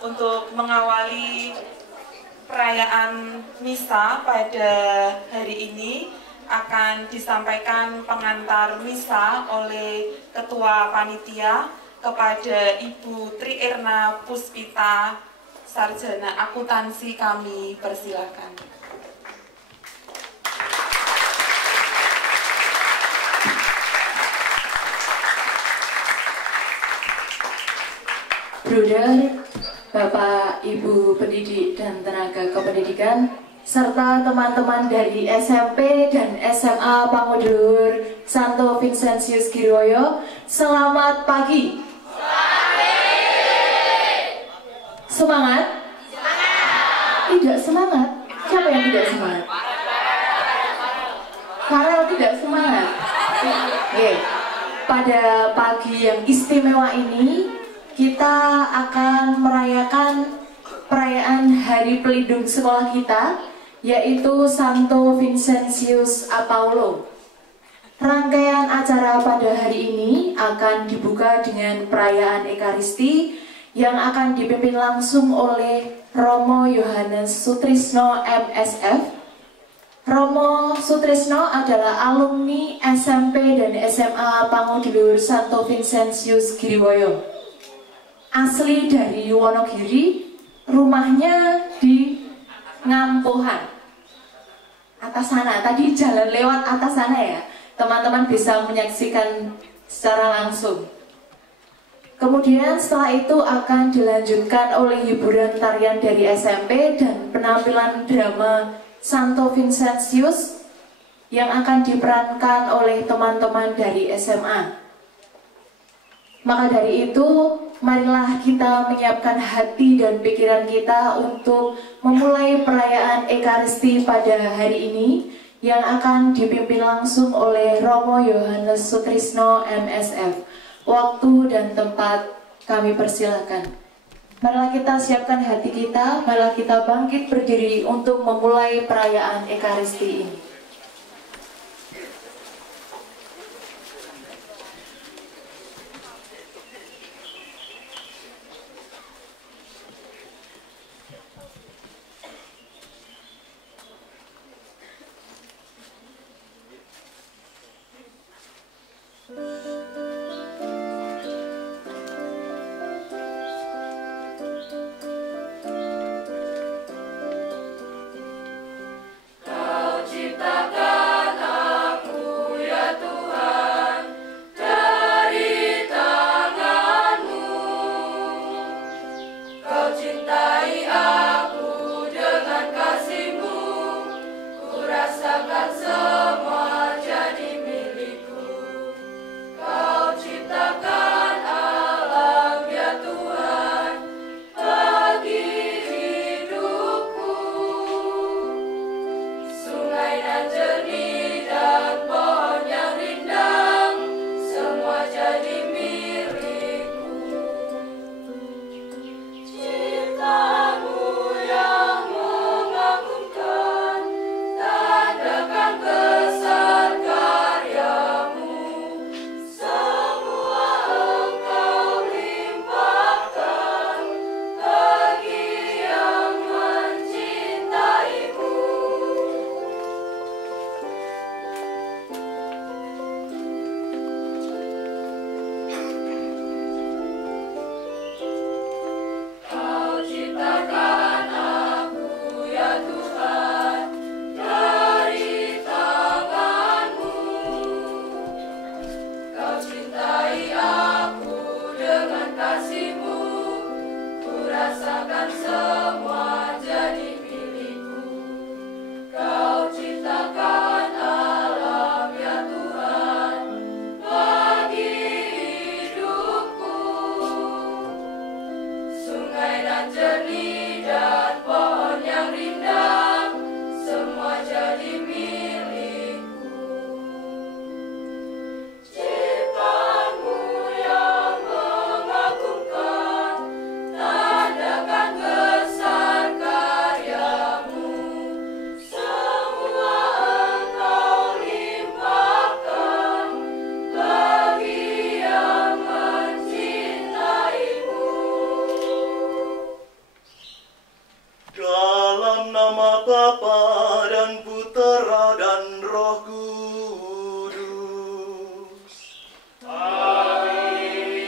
untuk mengawali perayaan misa pada hari ini akan disampaikan pengantar misa oleh Ketua Panitia kepada Ibu Tri Erna Puspita, Sarjana Akuntansi. Kami persilakan. Bruder, Bapak, Ibu pendidik dan tenaga kependidikan, serta teman-teman dari SMP dan SMA Pangudulur Santo Vincentius Girwoyo, selamat pagi. Semangat? Tidak semangat? Siapa yang tidak semangat? Farel tidak semangat. Oke. Pada pagi yang istimewa ini, kita akan merayakan perayaan Hari Pelindung sekolah kita, yaitu Santo Vincentius Apaulo. Rangkaian acara pada hari ini akan dibuka dengan perayaan Ekaristi yang akan dipimpin langsung oleh Romo Yohanes Sutrisno MSF. Romo Sutrisno adalah alumni SMP dan SMA Pangudulur Santo Vincentius Girwoyo. Asli dari Wonogiri, rumahnya di Ngampohan atas sana. Tadi jalan lewat atas sana ya, teman-teman bisa menyaksikan secara langsung. Kemudian setelah itu akan dilanjutkan oleh hiburan tarian dari SMP dan penampilan drama Santo Vincentius yang akan diperankan oleh teman-teman dari SMA. Maka dari itu, marilah kita menyiapkan hati dan pikiran kita untuk memulai perayaan Ekaristi pada hari ini yang akan dipimpin langsung oleh Romo Yohanes Sutrisno MSF. Waktu dan tempat kami persilakan. Marilah kita siapkan hati kita, marilah kita bangkit berdiri untuk memulai perayaan Ekaristi ini. Bapa dan Putera dan Roh Kudus. Amin.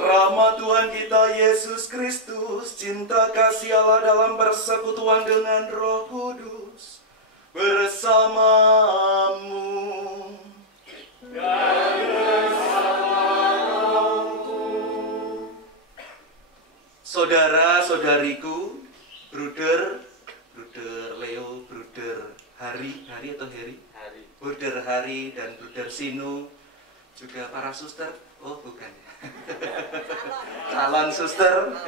Rahmat Tuhan kita Yesus Kristus, cinta kasih Allah dalam persekutuan dengan Roh Kudus bersamamu. Dan saudara-saudariku, Bruder Leo, Bruder Hari atau Heri? Bruder Hari dan Bruder Sinu, juga para suster, oh bukan ya, calon suster,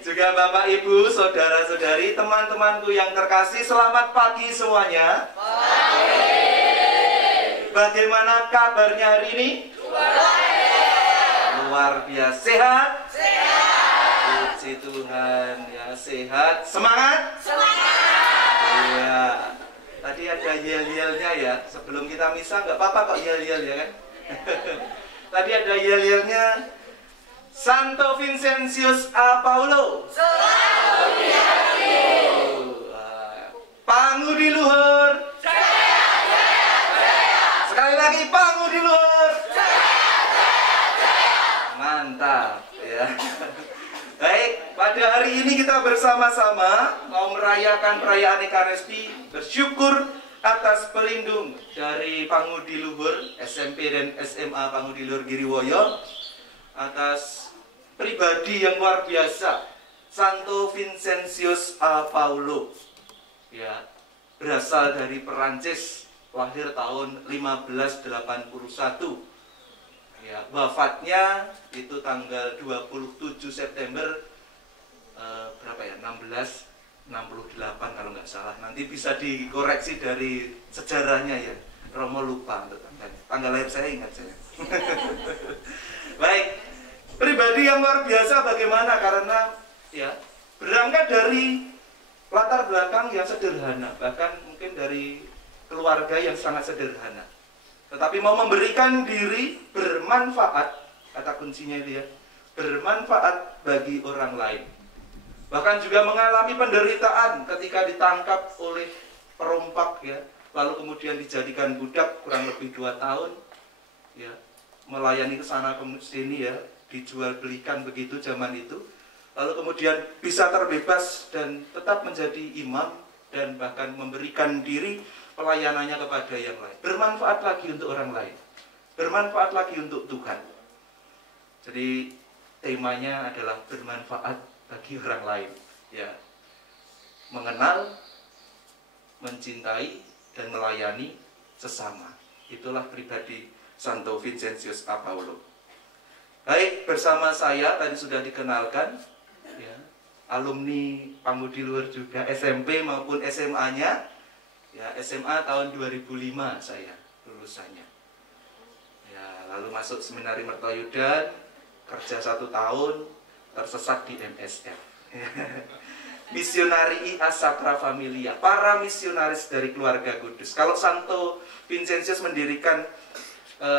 juga Bapak Ibu, saudara-saudari, teman-temanku yang terkasih, selamat pagi semuanya. Bagaimana kabarnya hari ini? Luar biasa. Sehat? Puji Tuhan, ya sehat. Semangat? Iya. Tadi ada yel-yelnya ya. Sebelum kita misa nggak apa-apa kok yel-yel ya kan? Tadi ada yel-yelnya. Santo Vincentius A. Paulo. Pangu di luhur. Sekali lagi pangu di luhur. Mantap ya. Baik, pada hari ini kita bersama-sama mau merayakan perayaan Ekaristi, bersyukur atas pelindung dari Pangudi Luhur, SMP dan SMA Pangudi Luhur Giriwoyo, atas pribadi yang luar biasa, Santo Vincentius A. Paulo, ya, berasal dari Perancis, lahir tahun 1581. Ya, wafatnya itu tanggal 27 September berapa ya? 1668 kalau nggak salah. Nanti bisa dikoreksi dari sejarahnya ya. Romo lupa untuk tanggalnya. Tanggal lahir saya ingat saya. Baik. Pribadi yang luar biasa bagaimana? Karena ya berangkat dari latar belakang yang sederhana, bahkan mungkin dari keluarga yang sangat sederhana. Tetapi mau memberikan diri bermanfaat, kata kuncinya itu ya, bermanfaat bagi orang lain. Bahkan juga mengalami penderitaan ketika ditangkap oleh perompak ya, lalu kemudian dijadikan budak kurang lebih 2 tahun, ya, melayani ke sana ke sini ya, dijual belikan begitu zaman itu. Lalu kemudian bisa terbebas dan tetap menjadi imam dan bahkan memberikan diri pelayanannya kepada yang lain, bermanfaat lagi untuk orang lain, bermanfaat lagi untuk Tuhan. Jadi temanya adalah bermanfaat bagi orang lain, ya, mengenal, mencintai dan melayani sesama. Itulah pribadi Santo Vincentius A. Paulo. Baik, bersama saya tadi sudah dikenalkan, ya, alumni Pangudi Luhur juga, SMP maupun SMA-nya. Ya, SMA tahun 2005 saya lulusannya. Ya, lalu masuk seminari Mertoyudan, kerja 1 tahun, tersesat di MSF. Misionari IA Sacra Familia, para misionaris dari keluarga kudus. Kalau Santo Vincentius mendirikan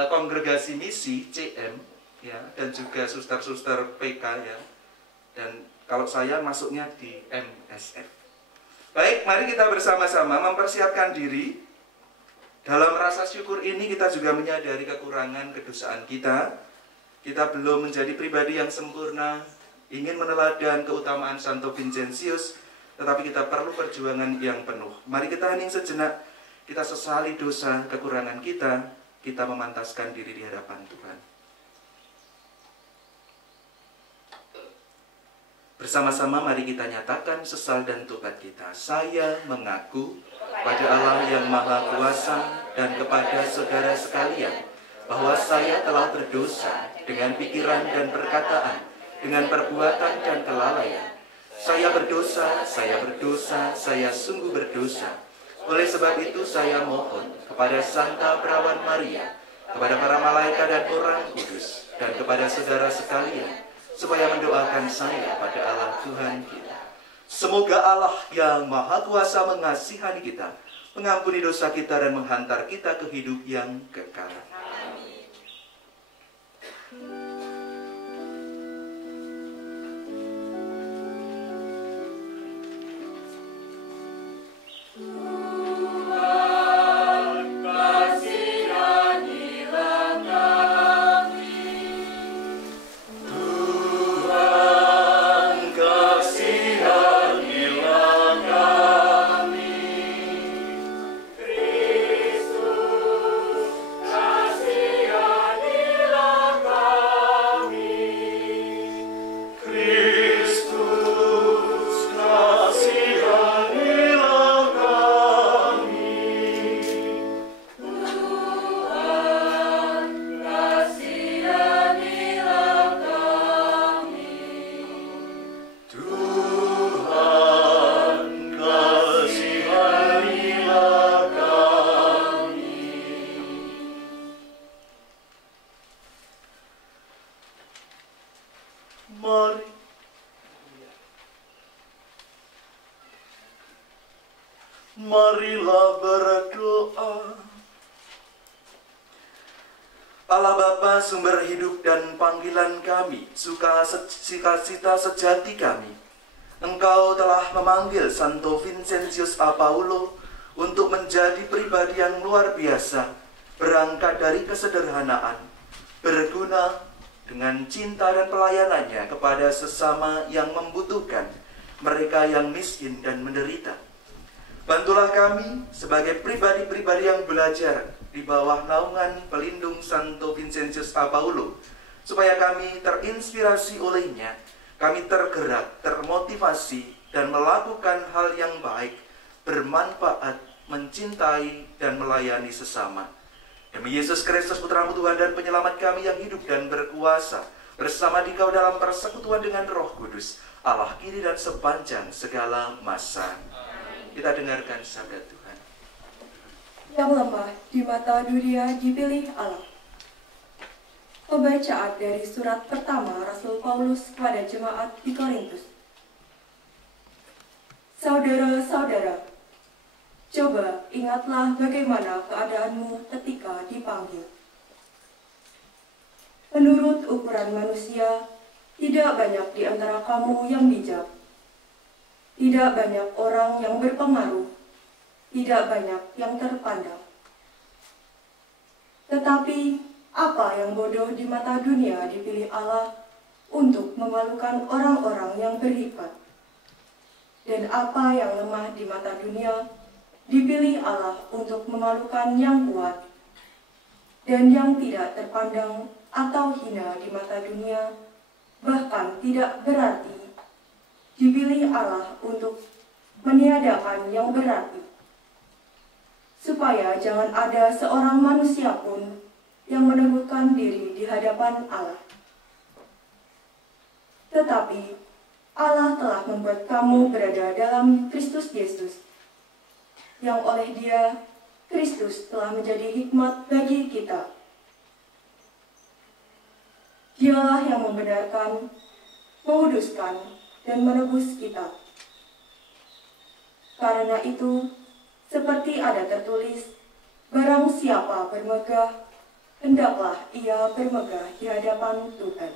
kongregasi misi CM, ya, dan juga suster-suster PK ya. Dan kalau saya masuknya di MSF. Baik, mari kita bersama-sama mempersiapkan diri. Dalam rasa syukur ini kita juga menyadari kekurangan kedosaan kita. Kita belum menjadi pribadi yang sempurna, ingin meneladan keutamaan Santo Vincentius, tetapi kita perlu perjuangan yang penuh. Mari kita hening sejenak, kita sesali dosa kekurangan kita memantaskan diri di hadapan Tuhan. Bersama-sama mari kita nyatakan sesal dan tobat kita. Saya mengaku pada Allah yang Maha Kuasa dan kepada saudara sekalian bahwa saya telah berdosa dengan pikiran dan perkataan, dengan perbuatan dan kelalaian. Saya berdosa, saya sungguh berdosa. Oleh sebab itu saya mohon kepada Santa Perawan Maria, kepada para malaikat dan orang kudus, dan kepada saudara sekalian, supaya mendoakan saya pada Allah Tuhan kita. Semoga Allah yang Maha Kuasa mengasihani kita, mengampuni dosa kita dan menghantar kita ke hidup yang kekal. Marilah berdoa. Allah Bapa, sumber hidup dan panggilan kami, sukacita sejati kami, Engkau telah memanggil Santo Vincentius A. Paulo untuk menjadi pribadi yang luar biasa, berangkat dari kesederhanaan, berguna dengan cinta dan pelayanannya kepada sesama yang membutuhkan, mereka yang miskin dan menderita. Bantulah kami sebagai pribadi-pribadi yang belajar di bawah naungan pelindung Santo Vincentius A. Paulo, supaya kami terinspirasi olehnya, kami tergerak, termotivasi, dan melakukan hal yang baik, bermanfaat, mencintai, dan melayani sesama. Demi Yesus Kristus, Putra-Mu Tuhan dan Penyelamat kami yang hidup dan berkuasa, bersama Dikau dalam persekutuan dengan Roh Kudus, Allah kini dan sepanjang segala masa. Kita dengarkan sabda Tuhan. Yang lemah di mata dunia dipilih Allah. Pembacaan dari surat pertama Rasul Paulus kepada jemaat di Korintus. Saudara-saudara, coba ingatlah bagaimana keadaanmu ketika dipanggil. Menurut ukuran manusia, tidak banyak di antara kamu yang bijak. Tidak banyak orang yang berpengaruh, tidak banyak yang terpandang. Tetapi, apa yang bodoh di mata dunia dipilih Allah untuk memalukan orang-orang yang berhikmat. Dan apa yang lemah di mata dunia dipilih Allah untuk memalukan yang kuat. Dan yang tidak terpandang atau hina di mata dunia, bahkan tidak berarti, dipilih Allah untuk meniadakan yang berarti, supaya jangan ada seorang manusia pun yang menegurkan diri di hadapan Allah. Tetapi Allah telah membuat kamu berada dalam Kristus Yesus, yang oleh Dia Kristus telah menjadi hikmat bagi kita. Dialah yang membenarkan, menguduskan, dan menebus kita. Karena itu, seperti ada tertulis, barang siapa bermegah, hendaklah ia bermegah di hadapan Tuhan.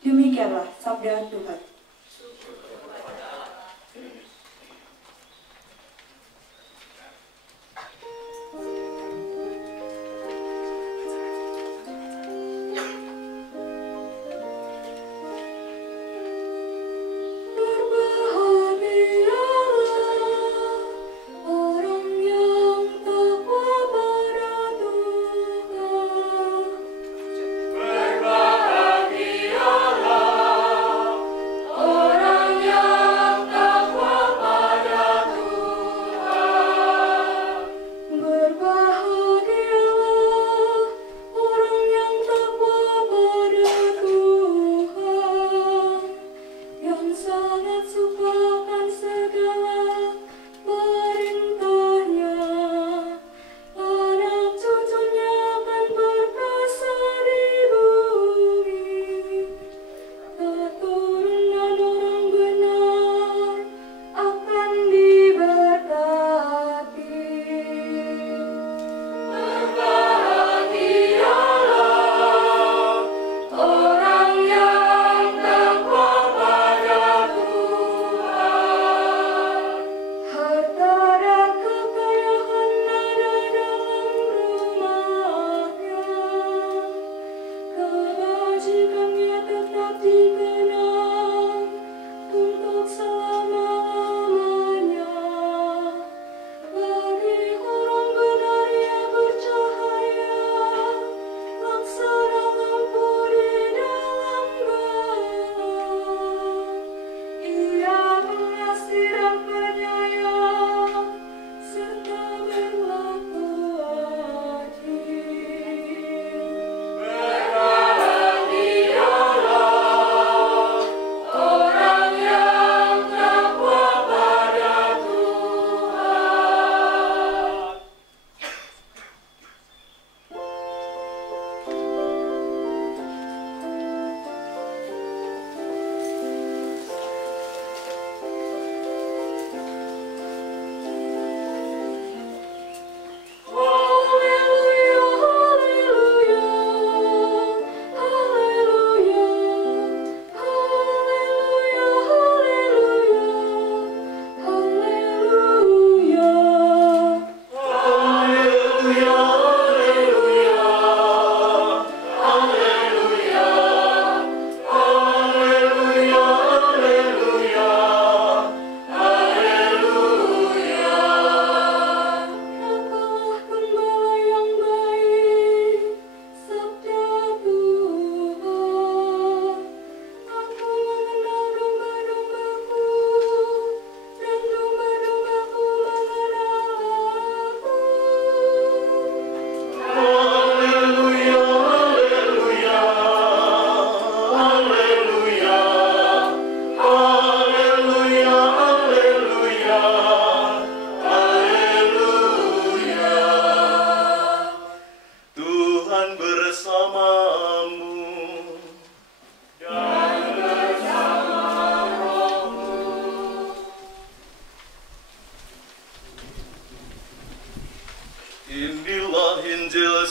Demikianlah sabda Tuhan. Orang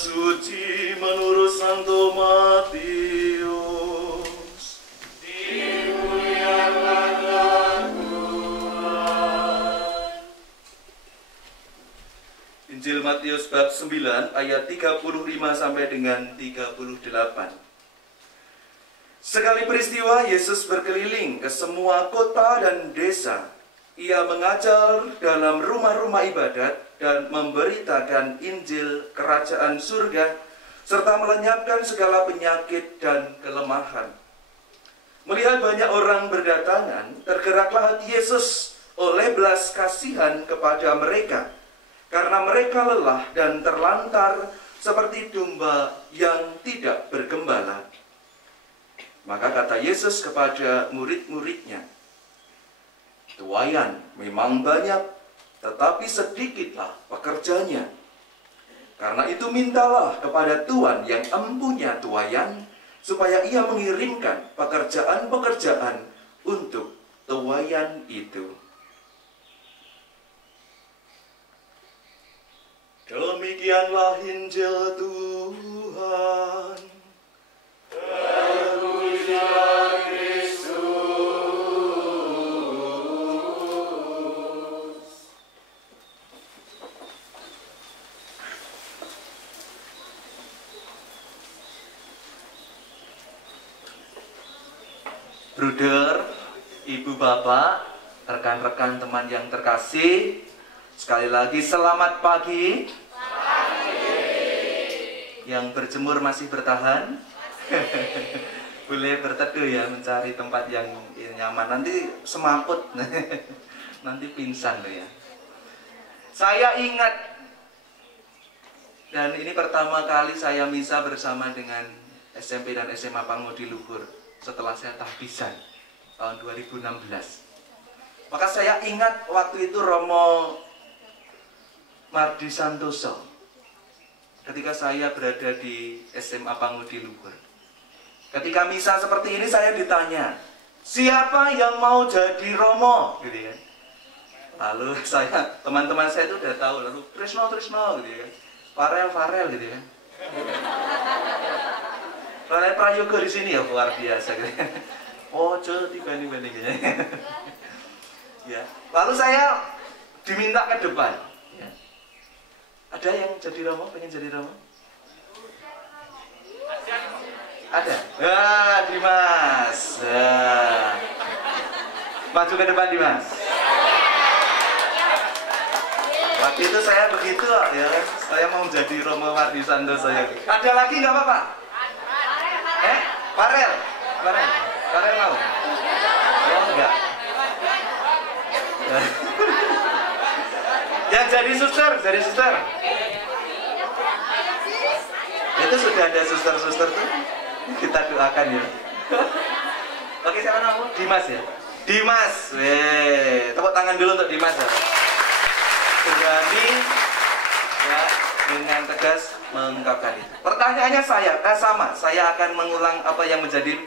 suci menurut Santo Matius. Dimuliakanlah Tuhan. Injil Matius bab 9 ayat 35 sampai dengan 38. Sekali peristiwa Yesus berkeliling ke semua kota dan desa. Ia mengajar dalam rumah-rumah ibadat dan memberitakan Injil kerajaan surga serta melenyapkan segala penyakit dan kelemahan. Melihat banyak orang berdatangan, tergeraklah hati Yesus oleh belas kasihan kepada mereka, karena mereka lelah dan terlantar seperti domba yang tidak bergembala. Maka kata Yesus kepada murid-muridnya, "Tuaian memang banyak, tetapi sedikitlah pekerjanya. Karena itu mintalah kepada Tuhan yang empunya tuaian, supaya ia mengirimkan pekerjaan-pekerjaan untuk tuaian itu." Demikianlah Injil Tuhan. Bruder, ibu bapak, rekan-rekan teman yang terkasih, sekali lagi selamat pagi. Yang berjemur masih bertahan. Boleh berteduh ya, mencari tempat yang nyaman. Nanti semaput, nanti pingsan loh ya. Saya ingat, dan ini pertama kali saya misa bersama dengan SMP dan SMA Pangudi Luhur setelah saya tahbisan tahun 2016. Maka saya ingat waktu itu Romo Mardi Santoso ketika saya berada di SMA Pangudi Luhur. Ketika misa seperti ini saya ditanya, siapa yang mau jadi Romo? Gitu ya. Lalu teman-teman saya itu udah tahu, lalu Trisno gitu ya. Farel gitu ya. Farel Prayogo di sini ya, luar biasa gitu. Oh, dibanding-banding gitu. Ya. Lalu saya diminta ke depan. Ya. Ada yang jadi Romo, pengen jadi Romo? Ada? Ya, Dimas. Ya. Maju ke depan, Dimas. Waktu itu saya begitu ya, saya mau jadi Romo Mardi Santoso. Ada lagi nggak apa-apa? Farel mau? Oh enggak. Yang jadi suster. Itu sudah ada suster tuh. Kita doakan ya. Oke, siapa nama? Dimas ya? Dimas. Tepuk tangan dulu untuk Dimas ya. Berani ya, dengan tegas mengungkapkan itu. Pertanyaannya sama. Saya akan mengulang apa yang menjadi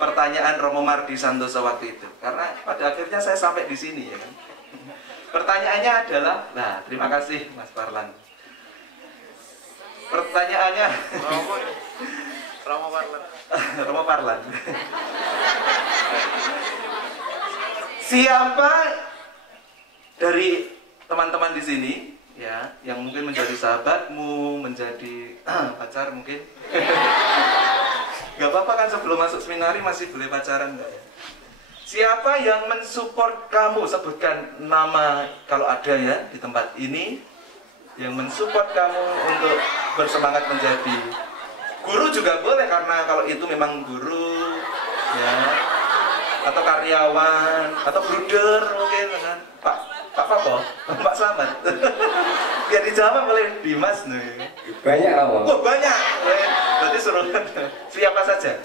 pertanyaan Romo Mardi Santoso waktu itu. Karena pada akhirnya saya sampai di sini ya kan. Pertanyaannya adalah, nah terima kasih Mas Parlan. Pertanyaannya Romo Parlan. Siapa dari teman-teman di sini ya yang mungkin menjadi sahabatmu, menjadi pacar mungkin? Gak apa-apa kan, sebelum masuk seminari masih boleh pacaran gak ya? Siapa yang mensupport kamu? Sebutkan nama kalau ada ya di tempat ini yang mensupport kamu untuk bersemangat menjadi guru juga boleh, karena kalau itu memang guru ya, atau karyawan, atau bruder mungkin kan, Pak Papo, Pak Slamet. Biar dijawab oleh Dimas nih. Banyak Romo. Oh banyak. Berarti suruh siapa saja?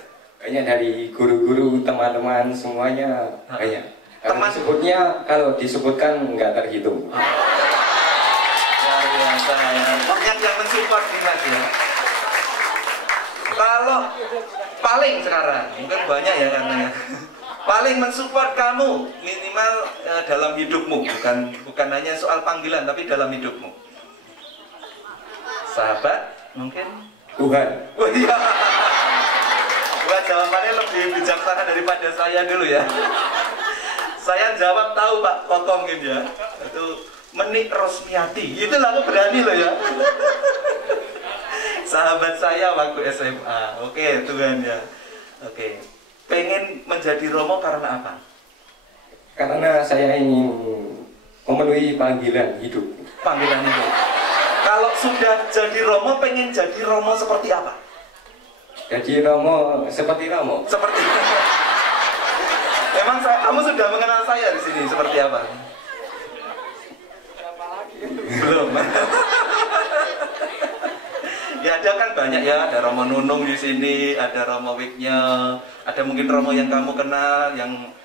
Banyak dari guru-guru, teman-teman semuanya banyak. Kalau disebutkan nggak terhitung. Luar biasa ya. Banyak yang mensupport Dimas ya. Kalau paling sekarang, mungkin banyak ya katanya. Paling mensupport kamu minimal dalam hidupmu, bukan hanya soal panggilan tapi dalam hidupmu. Sahabat, Mungkin Tuhan. oh iya. Wah, jawabannya lebih bijaksana daripada saya dulu ya. Saya jawab tahu Pak Koko mungkin ya. Itu Menik Rosmiati. Itu aku berani loh ya. Sahabat saya waktu SMA. Oke, Tuhan ya. Oke. Pengen menjadi Romo karena apa? Karena saya ingin memenuhi panggilan hidup. Panggilan hidup. Kalau sudah jadi Romo, pengen jadi Romo seperti apa? Jadi Romo seperti Romo. Seperti Memang kamu sudah mengenal saya di sini seperti apa? Belum. Ya ada kan banyak ya, ada Romo Nunung di sini, ada Romo Wignya, ada mungkin Romo yang kamu kenal yang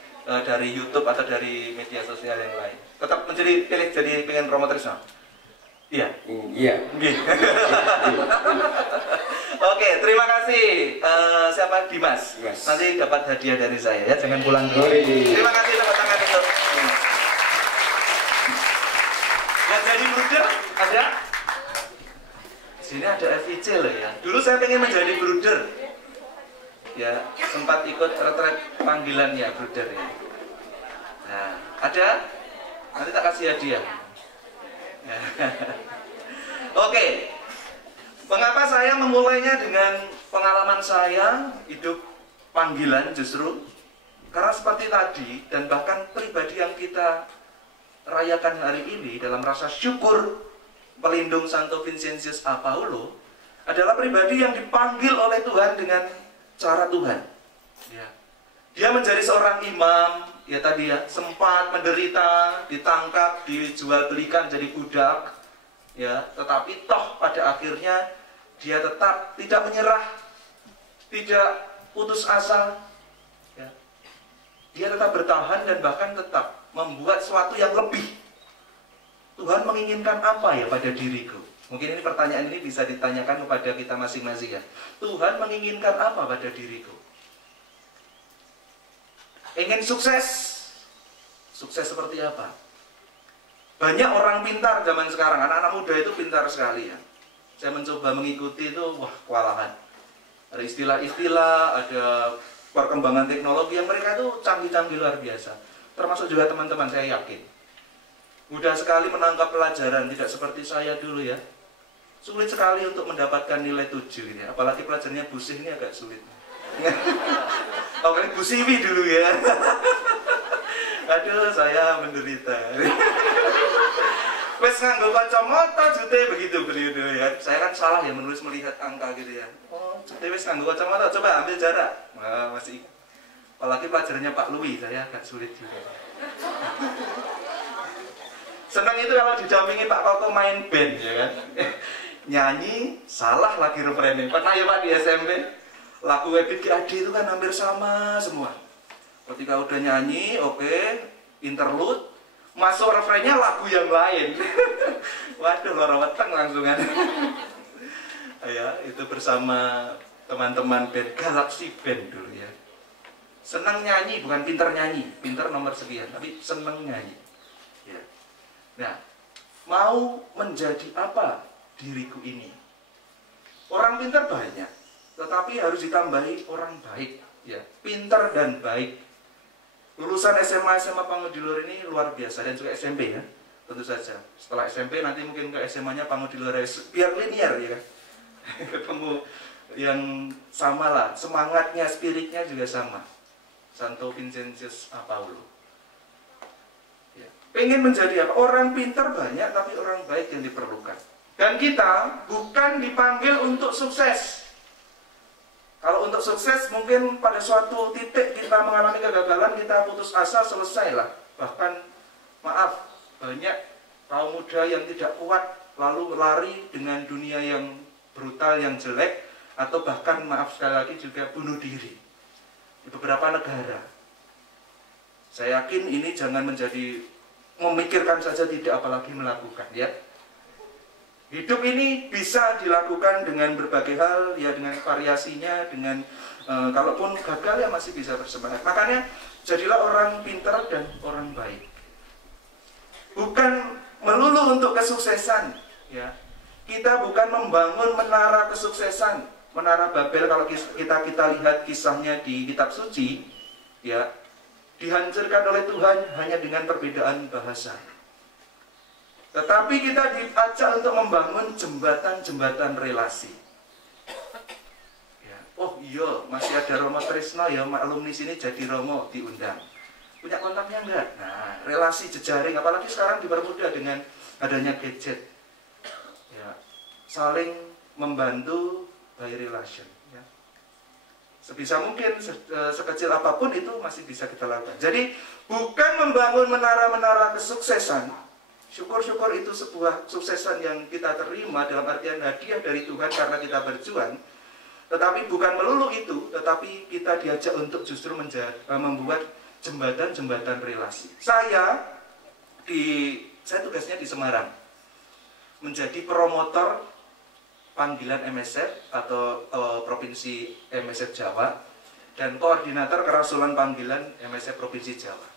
dari YouTube atau dari media sosial yang lain. Tetap pilih jadi pengen Romo Trisno. Iya. Iya. Oke, terima kasih. Siapa? Dimas. Dimas. Nanti dapat hadiah dari saya ya, jangan pulang dulu. Terima kasih tepuk tangan untuk Dimas. Yang jadi bruder ada? Di sini ada FIC loh ya. Dulu saya pengen menjadi bruder. Ya, sempat ikut retret panggilan ya bruder ya. Nah, ada? Nanti tak kasih hadiah. Oke. Mengapa saya memulainya dengan pengalaman saya hidup panggilan justru? Karena seperti tadi dan bahkan pribadi yang kita rayakan hari ini dalam rasa syukur pelindung Santo Vincentius A. Paulo adalah pribadi yang dipanggil oleh Tuhan dengan cara Tuhan. Ya. Dia menjadi seorang imam, ya tadi ya, sempat menderita, ditangkap, dijual belikan jadi budak, ya, tetapi toh pada akhirnya dia tetap tidak menyerah, tidak putus asa, ya. Dia tetap bertahan dan bahkan tetap membuat sesuatu yang lebih. Tuhan menginginkan apa ya pada diriku? Mungkin ini pertanyaan ini bisa ditanyakan kepada kita masing-masing ya. Tuhan menginginkan apa pada diriku? Ingin sukses? Sukses seperti apa? Banyak orang pintar zaman sekarang, anak-anak muda itu pintar sekali ya. Saya mencoba mengikuti itu, wah kewalahan. Ada istilah-istilah, ada perkembangan teknologi yang mereka itu canggih-canggih luar biasa. Termasuk juga teman-teman, saya yakin. Mudah sekali menangkap pelajaran, tidak seperti saya dulu ya. Sulit sekali untuk mendapatkan nilai 7 ini, apalagi pelajarannya Bu Sih ini agak sulit. Apalagi Bu Siwi dulu ya. Aduh, saya menderita. Wes nganggo kacamata jute begitu beliau dulu ya. Saya kan salah ya menulis melihat angka gitu ya. Oh, jute wes nganggo kacamata, coba ambil jarak. Wah, masih. Apalagi pelajarannya Pak Lui, saya agak sulit juga. Senang itu kalau didampingi Pak Koko main band ya kan. Nyanyi salah lagi refrennya. Pernah ya Pak di SMP? Lagu Ebit GAD itu kan hampir sama semua. Ketika udah nyanyi, oke, interlude, masuk refrennya lagu yang lain. Waduh, loro weteng langsungan. Ya, itu bersama teman-teman band Galaxy Band dulu ya. Senang nyanyi, bukan pinter nyanyi, pinter nomor sekian, tapi senang nyanyi. Ya. Nah, mau menjadi apa diriku ini? Orang pinter banyak, tetapi harus ditambahi orang baik, ya, pinter dan baik. Lulusan SMA Pangudilur ini luar biasa dan juga SMP ya, tentu saja. Setelah SMP nanti mungkin ke SMA-nya Pangudilur biar linear ya kan. Ketemu yang sama lah, semangatnya, spiritnya juga sama. Santo Vincentius A. Paulo. Ya. Pengen menjadi apa? Orang pintar banyak, tapi orang baik yang diperlukan. Dan kita bukan dipanggil untuk sukses. Kalau untuk sukses mungkin pada suatu titik kita mengalami kegagalan, kita putus asa, selesailah. Bahkan maaf, banyak kaum muda yang tidak kuat lalu lari dengan dunia yang brutal, yang jelek, atau bahkan maaf sekali lagi juga bunuh diri di beberapa negara. Saya yakin ini jangan menjadi memikirkan saja tidak, apalagi melakukan ya. Hidup ini bisa dilakukan dengan berbagai hal, ya dengan variasinya, dengan kalaupun gagal ya masih bisa bersemangat. Makanya jadilah orang pintar dan orang baik. Bukan melulu untuk kesuksesan, ya. Kita bukan membangun menara kesuksesan. Menara Babel kalau kita lihat kisahnya di kitab suci, ya, dihancurkan oleh Tuhan hanya dengan perbedaan bahasa. Tetapi kita diajak untuk membangun jembatan-jembatan relasi. Ya. Oh iya, masih ada Romo Trisno ya, alumni sini jadi Romo, diundang. Punya kontaknya enggak? Nah, relasi jejaring, apalagi sekarang dipermudah dengan adanya gadget. Ya, saling membantu by relation. Ya. Sebisa mungkin, sekecil apapun itu masih bisa kita lakukan. Jadi, bukan membangun menara-menara kesuksesan. Syukur-syukur itu sebuah suksesan yang kita terima dalam artian hadiah dari Tuhan karena kita berjuang. Tetapi bukan melulu itu, tetapi kita diajak untuk justru membuat jembatan-jembatan relasi. Saya tugasnya di Semarang, menjadi promotor panggilan MSF atau Provinsi MSF Jawa dan koordinator kerasulan panggilan MSF Provinsi Jawa.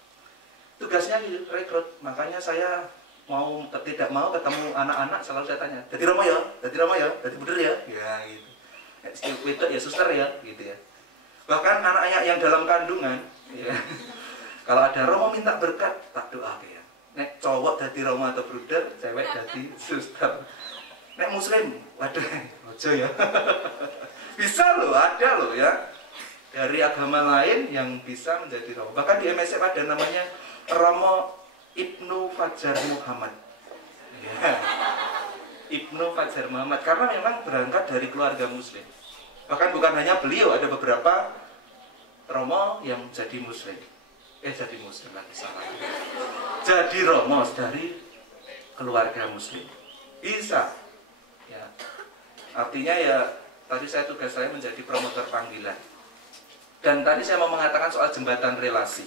Tugasnya rekrut, makanya saya tidak mau ketemu anak-anak selalu saya tanya, "Dadi Romo ya, dadi buder ya?" Ya gitu. Itu ya suster ya, gitu ya. Bahkan anak-anak yang dalam kandungan, ya, kalau ada Romo minta berkat, tak doa ya. Nek cowok dadi Romo atau bruder, cewek dadi suster. Nek muslim, waduh, ojo ya. Bisa loh, ada loh ya. Dari agama lain yang bisa menjadi Romo. Bahkan di MSF ada namanya Romo Ibnu Fajar Muhammad. Ya. Ibnu Fajar Muhammad, karena memang berangkat dari keluarga muslim. Bahkan bukan hanya beliau, ada beberapa Romo yang jadi muslim. Jadi muslim lagi salah. Jadi Romo dari keluarga muslim. Bisa. Ya. Artinya ya, tadi tugas saya menjadi promotor panggilan. Dan tadi saya mau mengatakan soal jembatan relasi.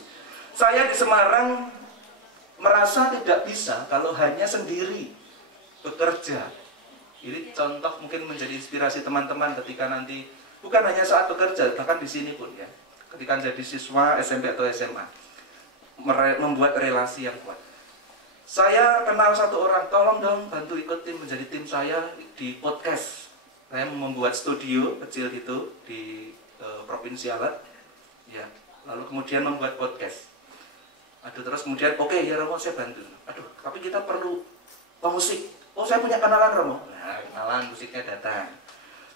Saya di Semarang merasa tidak bisa kalau hanya sendiri bekerja. Ini contoh mungkin menjadi inspirasi teman-teman ketika nanti, bukan hanya saat bekerja, bahkan di sini pun ya. Ketika jadi siswa SMP atau SMA, membuat relasi yang kuat. Saya kenal satu orang, tolong dong bantu ikut tim, menjadi tim saya di podcast. Saya membuat studio kecil itu di Provinsi Alat, ya. Lalu kemudian membuat podcast. Terus kemudian, oke ya Romo, saya bantu. Tapi kita perlu pemusik. Oh, saya punya kenalan Romo. Nah, kenalan, musiknya datang.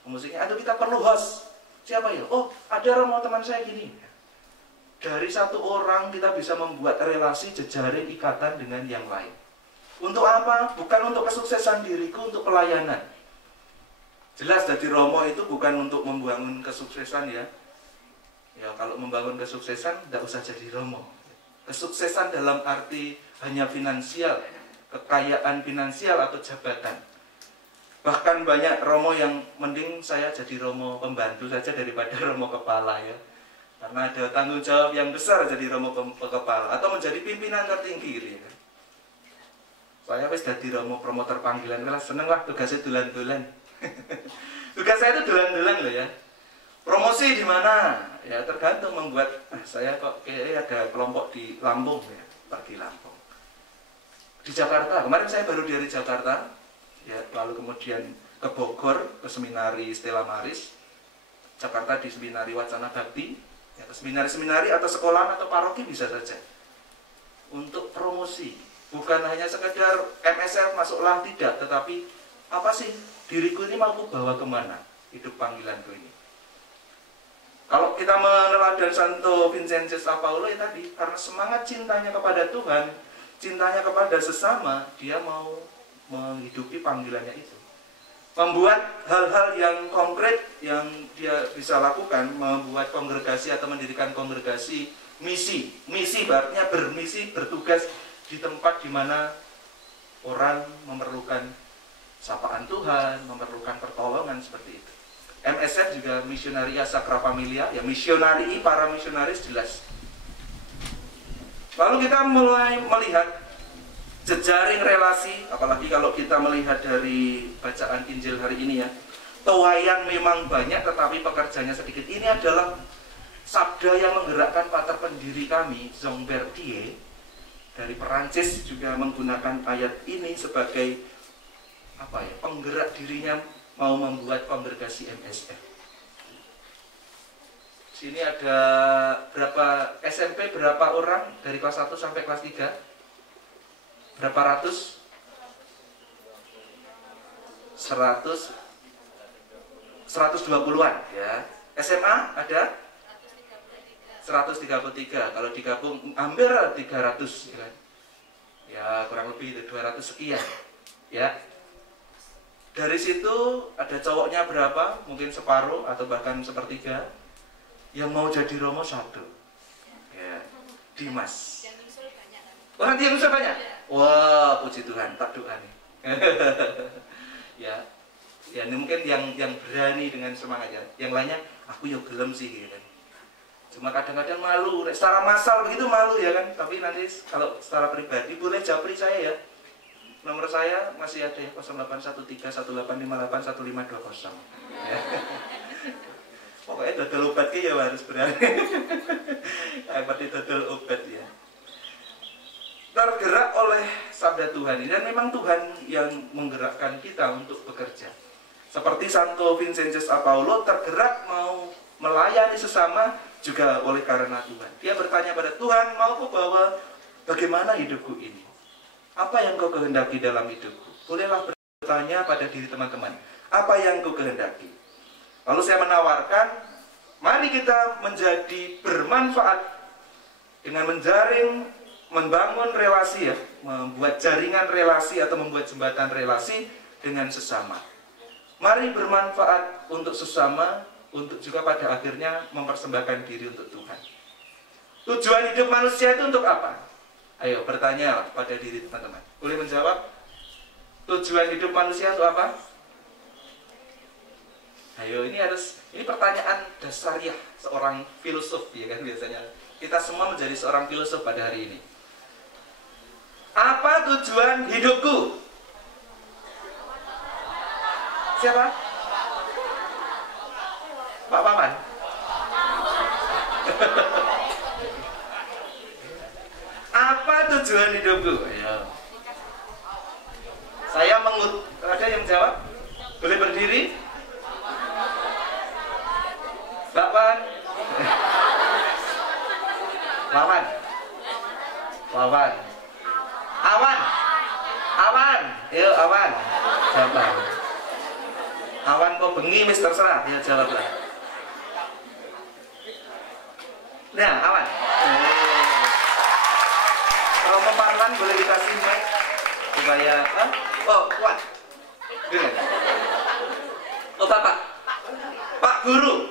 Musiknya, kita perlu host. Siapa ya? Oh, ada Romo teman saya gini. Dari satu orang kita bisa membuat relasi jejaring ikatan dengan yang lain. Untuk apa? Bukan untuk kesuksesan diriku, untuk pelayanan. Jelas jadi Romo itu bukan untuk membangun kesuksesan ya. Ya kalau membangun kesuksesan tidak usah jadi Romo. Kesuksesan dalam arti hanya finansial, kekayaan finansial atau jabatan. Bahkan banyak Romo yang mending saya jadi Romo pembantu saja daripada Romo kepala ya. Karena ada tanggung jawab yang besar jadi Romo kepala atau menjadi pimpinan tertinggi gitu ya. Saya wis dadi Romo promotor panggilan, lah seneng lah tugasnya dulan-dulan. Tugas saya itu dulan-dulan loh ya. Promosi di mana? Ya tergantung membuat. Saya kok kayaknya ada kelompok di Lampung ya, pergi Lampung. Di Jakarta, kemarin saya baru dari Jakarta, ya lalu kemudian ke Bogor, ke Seminari Stella Maris, Jakarta di Seminari Wacana Bakti. Ya, seminari-seminari atau sekolahan atau paroki bisa saja untuk promosi, bukan hanya sekedar MSF masuklah, tidak, tetapi apa sih diriku ini mau bawa kemana hidup panggilanku ini. Kalau kita meneladan Santo Vincentius Apaulo ya tadi, karena semangat cintanya kepada Tuhan, cintanya kepada sesama, dia mau menghidupi panggilannya itu. Membuat hal-hal yang konkret yang dia bisa lakukan, membuat kongregasi atau mendirikan kongregasi misi. Misi artinya bermisi, bertugas di tempat di mana orang memerlukan sapaan Tuhan, memerlukan pertolongan seperti itu. MSF juga Missionaria Sacra Familia, ya misionari, para misionaris jelas. Lalu kita mulai melihat jejaring relasi, apalagi kalau kita melihat dari bacaan Injil hari ini ya. Tuayan memang banyak tetapi pekerjanya sedikit. Ini adalah sabda yang menggerakkan pater pendiri kami, Jean Berthier, dari Perancis, juga menggunakan ayat ini sebagai penggerak dirinya mau membuat kongregasi MSF. Sini ada berapa SMP, berapa orang dari kelas 1 sampai kelas 3? Berapa ratus? 120-an ya. SMA ada 133. Kalau digabung hampir 300 ya kan. Ya kurang lebih 200 sekian. Ya. Dari situ ada cowoknya berapa? Mungkin separuh atau bahkan sepertiga. Yang mau jadi romo 1. Ya. Dimas. Oh, nanti yang usul banyak? Wah, puji Tuhan, tak doa nih. Ya. Ya, ini mungkin yang berani dengan semangatnya. Yang lainnya, aku ya gelem sih gitu kan. Cuma kadang-kadang malu, secara massal begitu malu ya kan. Tapi nanti kalau secara pribadi boleh japri saya ya. Nomor saya masih ada ya, 081318581520 ya. Pokoknya dodol obat ya harus berani. Seperti dodol obat ya. Tergerak oleh sabda Tuhan ini, dan memang Tuhan yang menggerakkan kita untuk bekerja. Seperti Santo Vincentius Apaulo tergerak mau melayani sesama juga oleh karena Tuhan. Dia bertanya pada Tuhan, mau kau bawa bagaimana hidupku ini? Apa yang kau kehendaki dalam hidupku? Bolehlah bertanya pada diri teman-teman, apa yang kau kehendaki? Lalu saya menawarkan, mari kita menjadi bermanfaat dengan menjaring, membangun relasi ya, membuat jaringan relasi atau membuat jembatan relasi dengan sesama. Mari bermanfaat untuk sesama, untuk juga pada akhirnya mempersembahkan diri untuk Tuhan. Tujuan hidup manusia itu untuk apa? Ayo bertanya pada diri teman-teman. Boleh menjawab? Tujuan hidup manusia untuk apa? Ayo, ini pertanyaan dasariah seorang filosof ya kan biasanya. Kita semua menjadi seorang filosof pada hari ini. Apa tujuan hidupku? Siapa? Pak Paman? Apa tujuan hidupku? Ayo. Saya ada yang jawab? Boleh berdiri? Mbak Wan? Wawan? Wawan? Awan? Awan? Yuk Awan, jawab. Awan kok bengi mis terserah, ya jawablah. Nah, Awan. Kalau mau parlan boleh dikasih mic supaya oh kuat. Dengar. Oh Bapak. Pak Guru.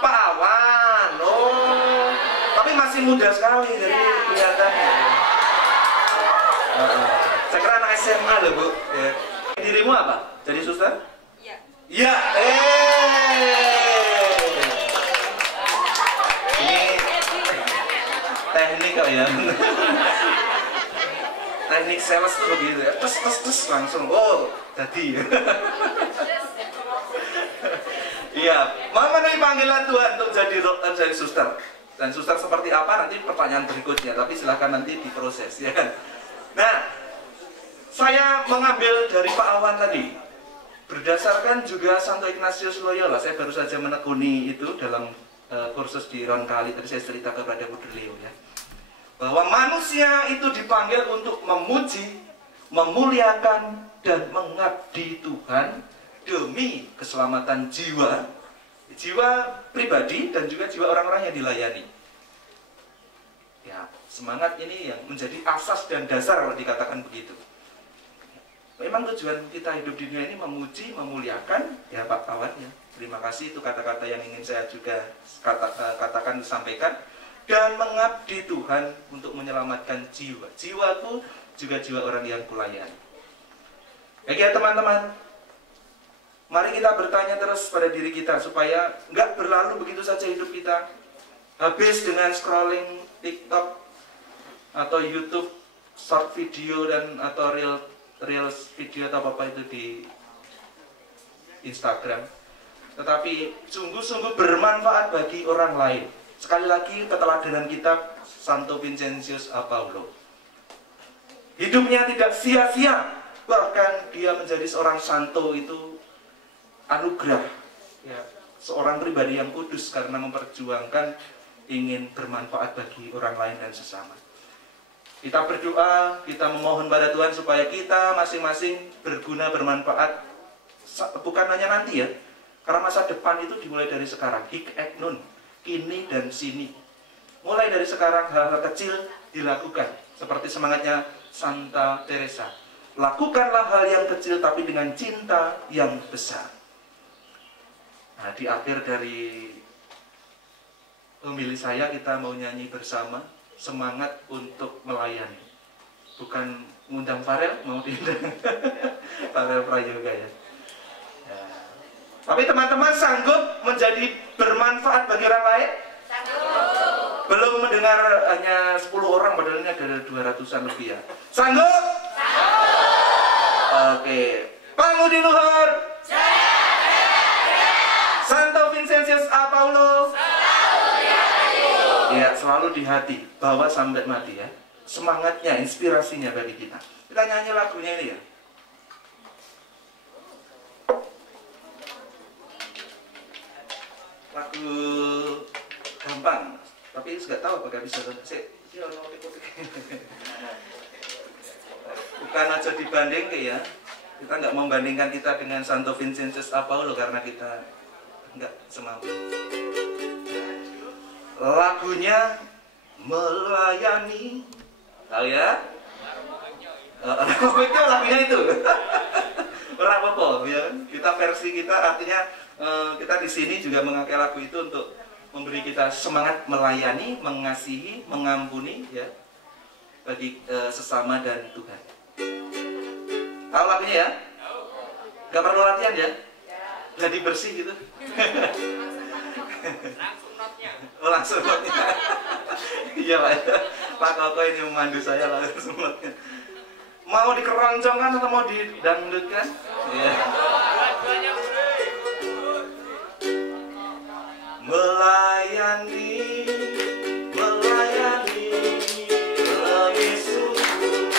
Pak Awan. Oh. Tapi masih muda sekali jadi kelihatannya. Saya kira anak SMA loh Bu. Ya. Dirimu apa? Jadi suster? Iya. Iya. Ini teknik kok ya. Teknik sales tuh begitu ya. Tes langsung. Oh, tadi. Iya, memenuhi panggilan Tuhan untuk jadi suster. Dan suster seperti apa nanti pertanyaan berikutnya, tapi silahkan nanti diproses ya kan. Nah, saya mengambil dari Pak Awan tadi berdasarkan juga Santo Ignatius Loyola. Saya baru saja menekuni itu dalam kursus di Roncalli. Tadi saya cerita kepada Bu Leo ya, bahwa manusia itu dipanggil untuk memuji, memuliakan dan mengabdi Tuhan demi keselamatan jiwa pribadi dan juga jiwa orang-orang yang dilayani. Ya, semangat ini yang menjadi asas dan dasar kalau dikatakan begitu. Memang tujuan kita hidup di dunia ini memuji, memuliakan, ya Pak Kawan ya. Terima kasih, itu kata-kata yang ingin saya juga katakan, sampaikan. Dan mengabdi Tuhan untuk menyelamatkan jiwa. Jiwaku juga jiwa orang yang kulayani. Baik ya teman-teman, mari kita bertanya terus pada diri kita supaya nggak berlalu begitu saja hidup kita. Habis dengan scrolling TikTok atau YouTube short video dan atau reels video atau apa itu di Instagram, tetapi sungguh-sungguh bermanfaat bagi orang lain. Sekali lagi keteladanan kita Santo Vincentius Apaulo. Hidupnya tidak sia-sia bahkan dia menjadi seorang santo itu anugerah, ya, seorang pribadi yang kudus karena memperjuangkan ingin bermanfaat bagi orang lain dan sesama. Kita berdoa, kita memohon pada Tuhan supaya kita masing-masing berguna, bermanfaat, bukan hanya nanti ya, karena masa depan itu dimulai dari sekarang, hic et nun, kini dan sini. Mulai dari sekarang hal-hal kecil dilakukan, seperti semangatnya Santa Teresa. Lakukanlah hal yang kecil tapi dengan cinta yang besar. Nah, di akhir dari homili saya kita mau nyanyi bersama, semangat untuk melayani. Bukan ngundang Farel, mau diundang Farel Prayoga ya. Tapi teman-teman sanggup menjadi bermanfaat bagi orang lain? Sanggup. Belum mendengar hanya 10 orang, padahal ini ada 200-an lebih ya. Sanggup? Sanggup. Oke. Pangudi luhur. Santo Vincentius A. Paulo. Ya, selalu di hati, bawa sampai mati ya. Semangatnya, inspirasinya bagi kita. Kita nyanyi lagunya ini ya. Lagu gampang, tapi nggak tahu apakah bisa. Bukan aja dibanding ya. Kita nggak membandingkan kita dengan Santo Vincentius A. Paulo karena kita nggak semampu. Lagunya melayani, tahu ya? Lagunya itu. Berapa ya? Kita versi kita artinya kita di sini juga memakai lagu itu untuk memberi kita semangat melayani, mengasihi, mengampuni ya bagi sesama dan Tuhan. Tahu lagunya ya? Gak perlu latihan ya? Jadi bersih gitu. Langsung notnya. Iya Pak. Pak Koko ini memandu saya langsung notnya. Mau dikeroncongkan atau mau didangdutkan? Iya. Melayani, melayani lebih sungguh.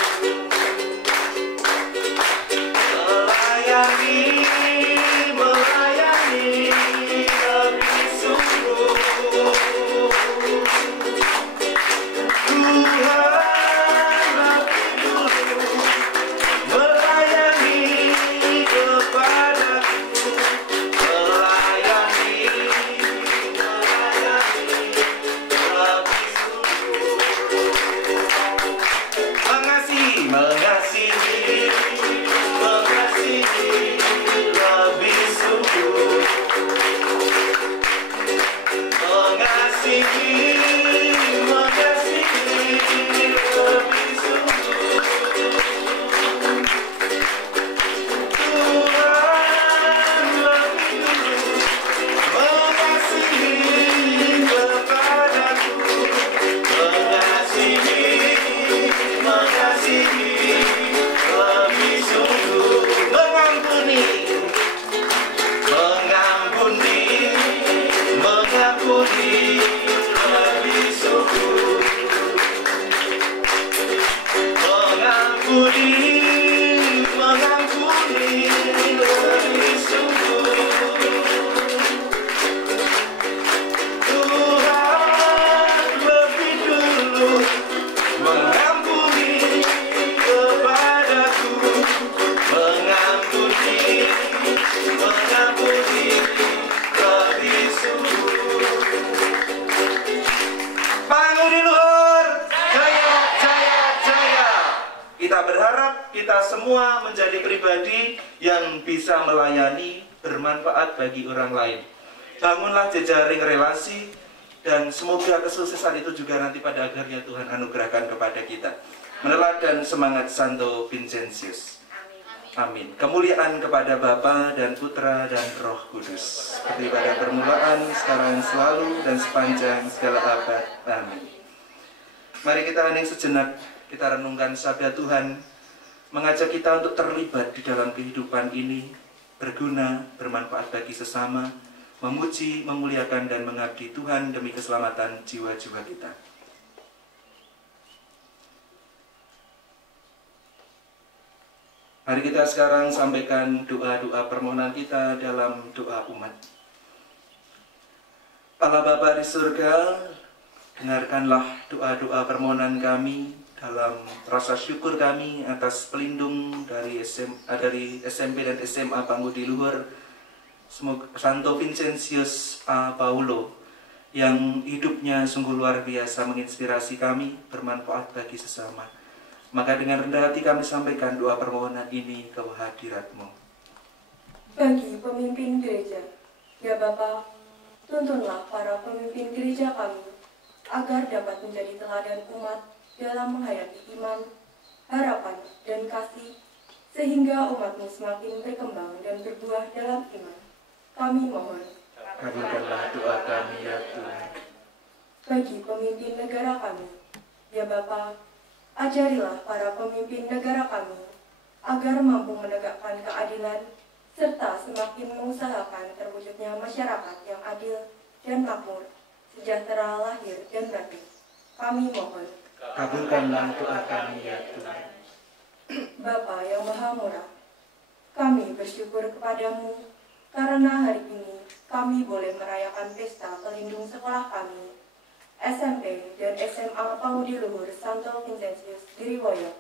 Melayani, melayani lebih sungguh. Tuhan lebih dulu melayani kepadaku. Melayani, melayani lebih sungguh. Mengasihi, mengasihi, mengasihi lebih sungguh. Mengasihi, mengasihi lebih sungguh. Tuhan lebih dulu mengasihi kepadaku. Mengasihi, mengasihi lebih sungguh. Mengampuni, mengampuni, mengampuni lebih sungguh. Mengampuni, mengampuni lebih sungguh. Tuhan lebih dulu mengampuni kepadaku. Mengampuni, mengampuni lebih sungguh. Pangudi luhur, jaya, jaya, jaya. Kita berharap kita semua menjadi pribadi yang bisa melayani, bermanfaat bagi orang lain. Bangunlah jejaring relasi, dan semoga kesuksesan itu juga nanti pada akhirnya Tuhan anugerahkan kepada kita. Meneladan semangat Santo Vincentius. Amin. Kemuliaan kepada Bapa dan Putra dan Roh Kudus, seperti pada permulaan, sekarang, selalu, dan sepanjang segala abad. Amin. Mari kita hening sejenak, kita renungkan sabda Tuhan, mengajak kita untuk terlibat di dalam kehidupan ini, berguna, bermanfaat bagi sesama, memuji, memuliakan, dan mengabdi Tuhan demi keselamatan jiwa-jiwa kita. Mari kita sekarang sampaikan doa-doa permohonan kita dalam doa umat. Allah Bapa di surga, dengarkanlah doa-doa permohonan kami dalam rasa syukur kami atas pelindung dari SMP dan SMA Pangudi Luhur Santo Vincentius A. Paulo, yang hidupnya sungguh luar biasa menginspirasi kami, bermanfaat bagi sesama. Maka dengan rendah hati kami sampaikan doa permohonan ini ke hadirat-Mu. Bagi pemimpin gereja, ya Bapa, tuntunlah para pemimpin gereja kami agar dapat menjadi teladan umat dalam menghayati iman, harapan, dan kasih, sehingga umat-Mu semakin berkembang dan berbuah dalam iman. Kami mohon, Kabulkanlah doa kami ya Tuhan. bagi pemimpin negara kami, ya Bapa, ajarilah para pemimpin negara kami agar mampu menegakkan keadilan serta semakin mengusahakan terwujudnya masyarakat yang adil dan makmur, sejahtera lahir dan batin. Kami mohon, Kabulkanlah doa kami ya Tuhan. Bapa yang Maha Murah, kami bersyukur kepadamu karena hari ini kami boleh merayakan pesta pelindung sekolah kami, SMP dan SMA Pangudi Luhur Santo Vincentius Giriwoyo.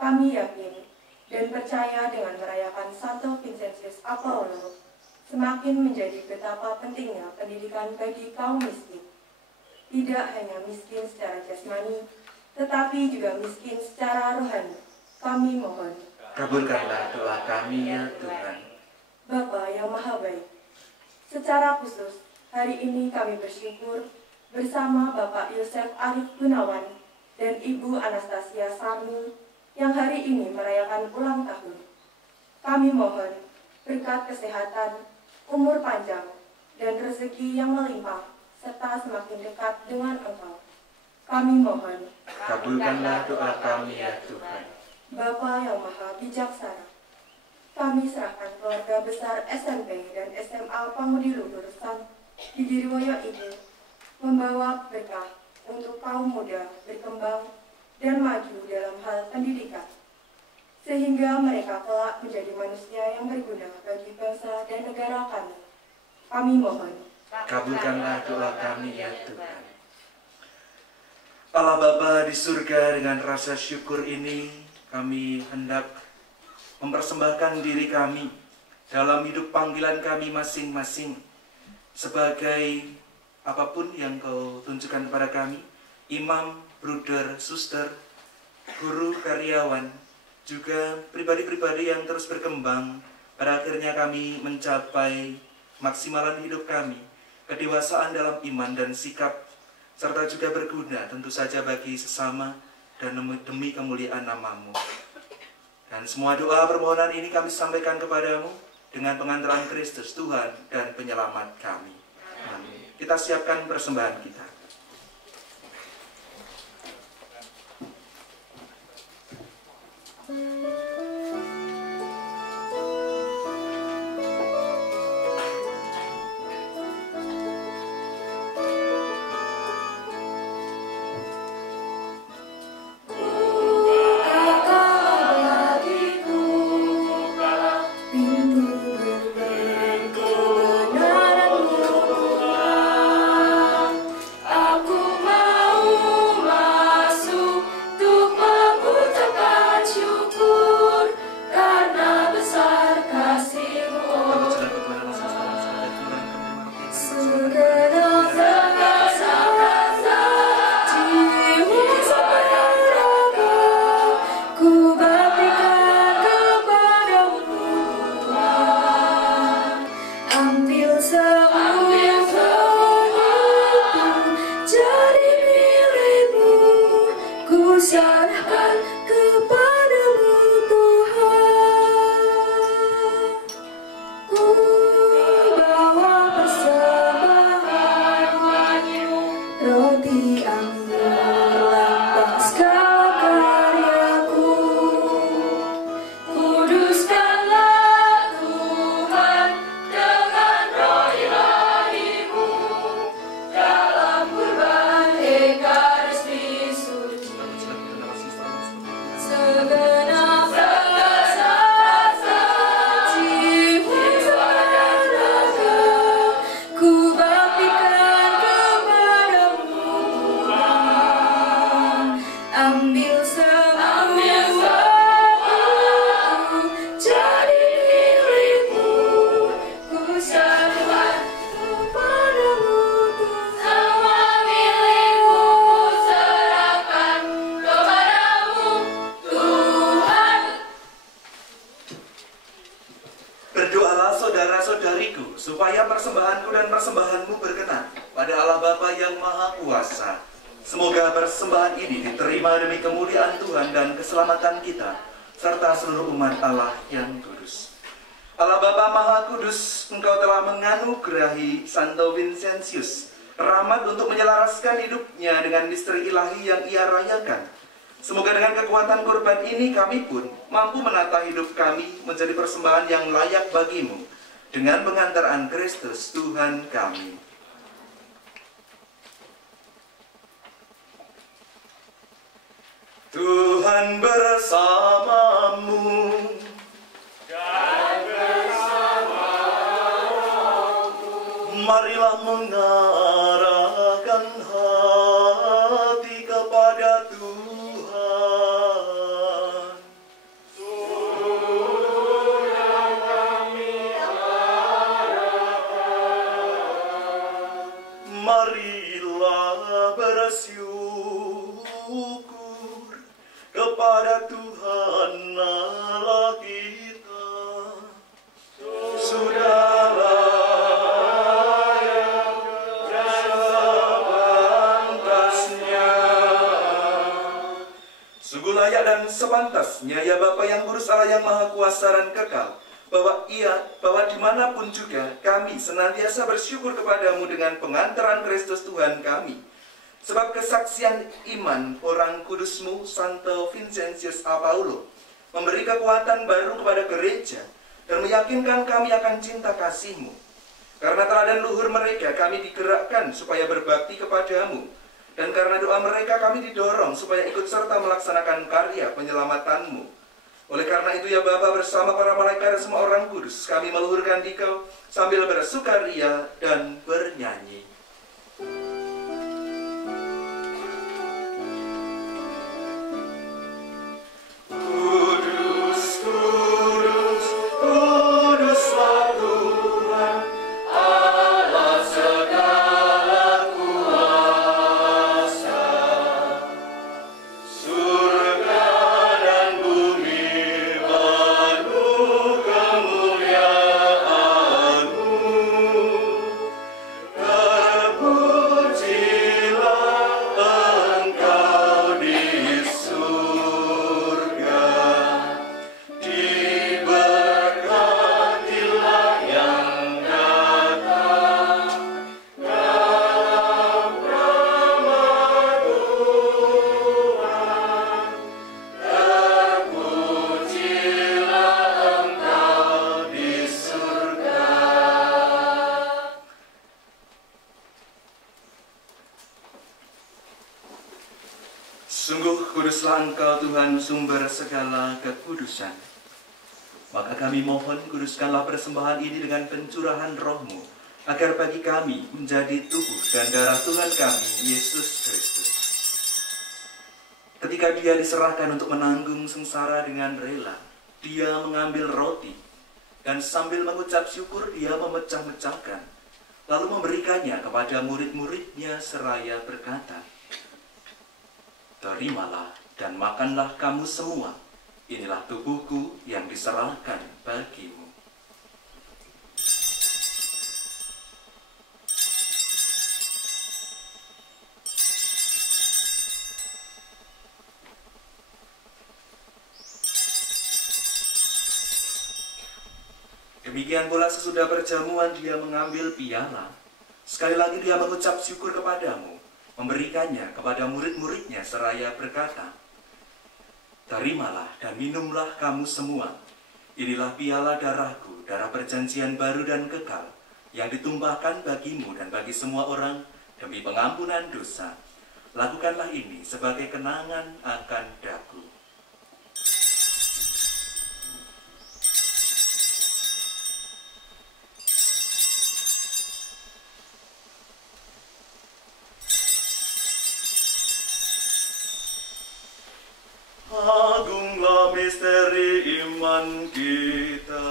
Kami yakin dan percaya dengan merayakan Santo Vincentius A. Paulo semakin menjadi betapa pentingnya pendidikan bagi kaum miskin. Tidak hanya miskin secara jasmani, tetapi juga miskin secara rohani. Kami mohon, Kabulkanlah doa kami ya Tuhan. Bapa yang Maha Baik, secara khusus hari ini kami bersyukur bersama Bapak Yosef Arif Gunawan dan Ibu Anastasia Sarmi yang hari ini merayakan ulang tahun. Kami mohon berkat kesehatan, umur panjang, dan rezeki yang melimpah, serta semakin dekat dengan Engkau. Kami mohon, Kabulkanlah doa kami ya Tuhan. Bapa yang Maha Bijaksana, kami serahkan keluarga besar SMP dan SMA Pangudi Luhur Santo Giriwoyo ini membawa berkah untuk kaum muda berkembang dan maju dalam hal pendidikan, sehingga mereka kelak menjadi manusia yang berguna bagi bangsa dan negara kami. Kami mohon, Kabulkanlah doa kami ya Tuhan. Allah Bapa di surga, dengan rasa syukur ini kami hendak mempersembahkan diri kami dalam hidup panggilan kami masing-masing sebagai apapun yang Kau tunjukkan kepada kami, imam, bruder, suster, guru, karyawan, juga pribadi-pribadi yang terus berkembang. Pada akhirnya kami mencapai maksimalan hidup kami, kedewasaan dalam iman dan sikap, serta juga berguna tentu saja bagi sesama dan demi kemuliaan nama-Mu. Dan semua doa permohonan ini kami sampaikan kepadamu dengan pengantaran Kristus Tuhan dan penyelamat kami. Amin. Kita siapkan persembahan kita. Ambil semua, jadi milikmu. Ku serahkan kepadamu, semua milikmu. Ku serahkan kepadamu, Tuhan. Berdoalah saudara-saudariku, supaya persembahanku dan persembahanmu berkenan pada Allah Bapa yang Maha Kuasa. Semoga persembahan ini diterima demi kemuliaan Tuhan dan keselamatan kita, serta seluruh umat Allah yang kudus. Allah Bapa Maha Kudus, Engkau telah menganugerahi Santo Vincentius rahmat untuk menyelaraskan hidupnya dengan misteri ilahi yang ia rayakan. Semoga dengan kekuatan kurban ini kami pun mampu menata hidup kami menjadi persembahan yang layak bagimu dengan pengantaran Kristus Tuhan kami. Tuhan bersamamu dan bersamamu. Marilah mengarahkan hati kepada Tuhan. Sudah kami harapkan. Marilah bersyukur kepada Tuhan Allah kita. Sudah layak dan sepantasnya. Sungguh layak dan sepantasnya ya Bapa yang kudus, Allah yang Maha Kuasa dan kekal, bahwa dimanapun juga kami senantiasa bersyukur kepadamu dengan pengantaran Kristus Tuhan kami. Sebab kesaksian iman orang kudusmu, Santo Vincentius Apaulo, memberi kekuatan baru kepada gereja dan meyakinkan kami akan cinta kasihmu. Karena teladan luhur mereka, kami digerakkan supaya berbakti kepadamu. Dan karena doa mereka, kami didorong supaya ikut serta melaksanakan karya penyelamatanmu. Oleh karena itu ya Bapa, bersama para malaikat dan semua orang kudus, kami meluhurkan dikau sambil bersukaria dan bernyanyi. Sungguh kuduslah Engkau Tuhan, sumber segala kekudusan. Maka kami mohon, kuduskanlah persembahan ini dengan pencurahan Roh-Mu, agar bagi kami menjadi tubuh dan darah Tuhan kami, Yesus Kristus. Ketika Dia diserahkan untuk menanggung sengsara dengan rela, Dia mengambil roti, dan sambil mengucap syukur Dia memecah-mecahkan, lalu memberikannya kepada murid-muridnya seraya berkata, "Terimalah dan makanlah kamu semua, inilah tubuhku yang diserahkan bagimu." Demikian pula sesudah perjamuan Dia mengambil piala. Sekali lagi Dia mengucap syukur kepadamu, memberikannya kepada murid-muridnya seraya berkata, "Terimalah dan minumlah kamu semua. Inilah piala darahku, darah perjanjian baru dan kekal, yang ditumpahkan bagimu dan bagi semua orang demi pengampunan dosa. Lakukanlah ini sebagai kenangan akan daku." Agunglah misteri iman kita,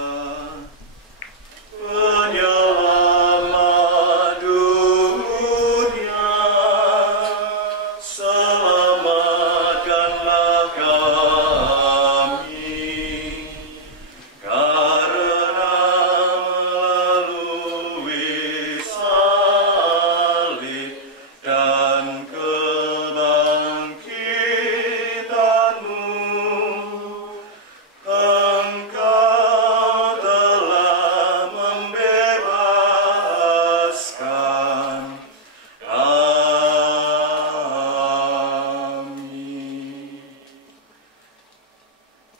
penyelamat dunia, selamatkanlah kami, karena melalui salib dan kebangkitan-Mu, Engkau telah membebaskan kami.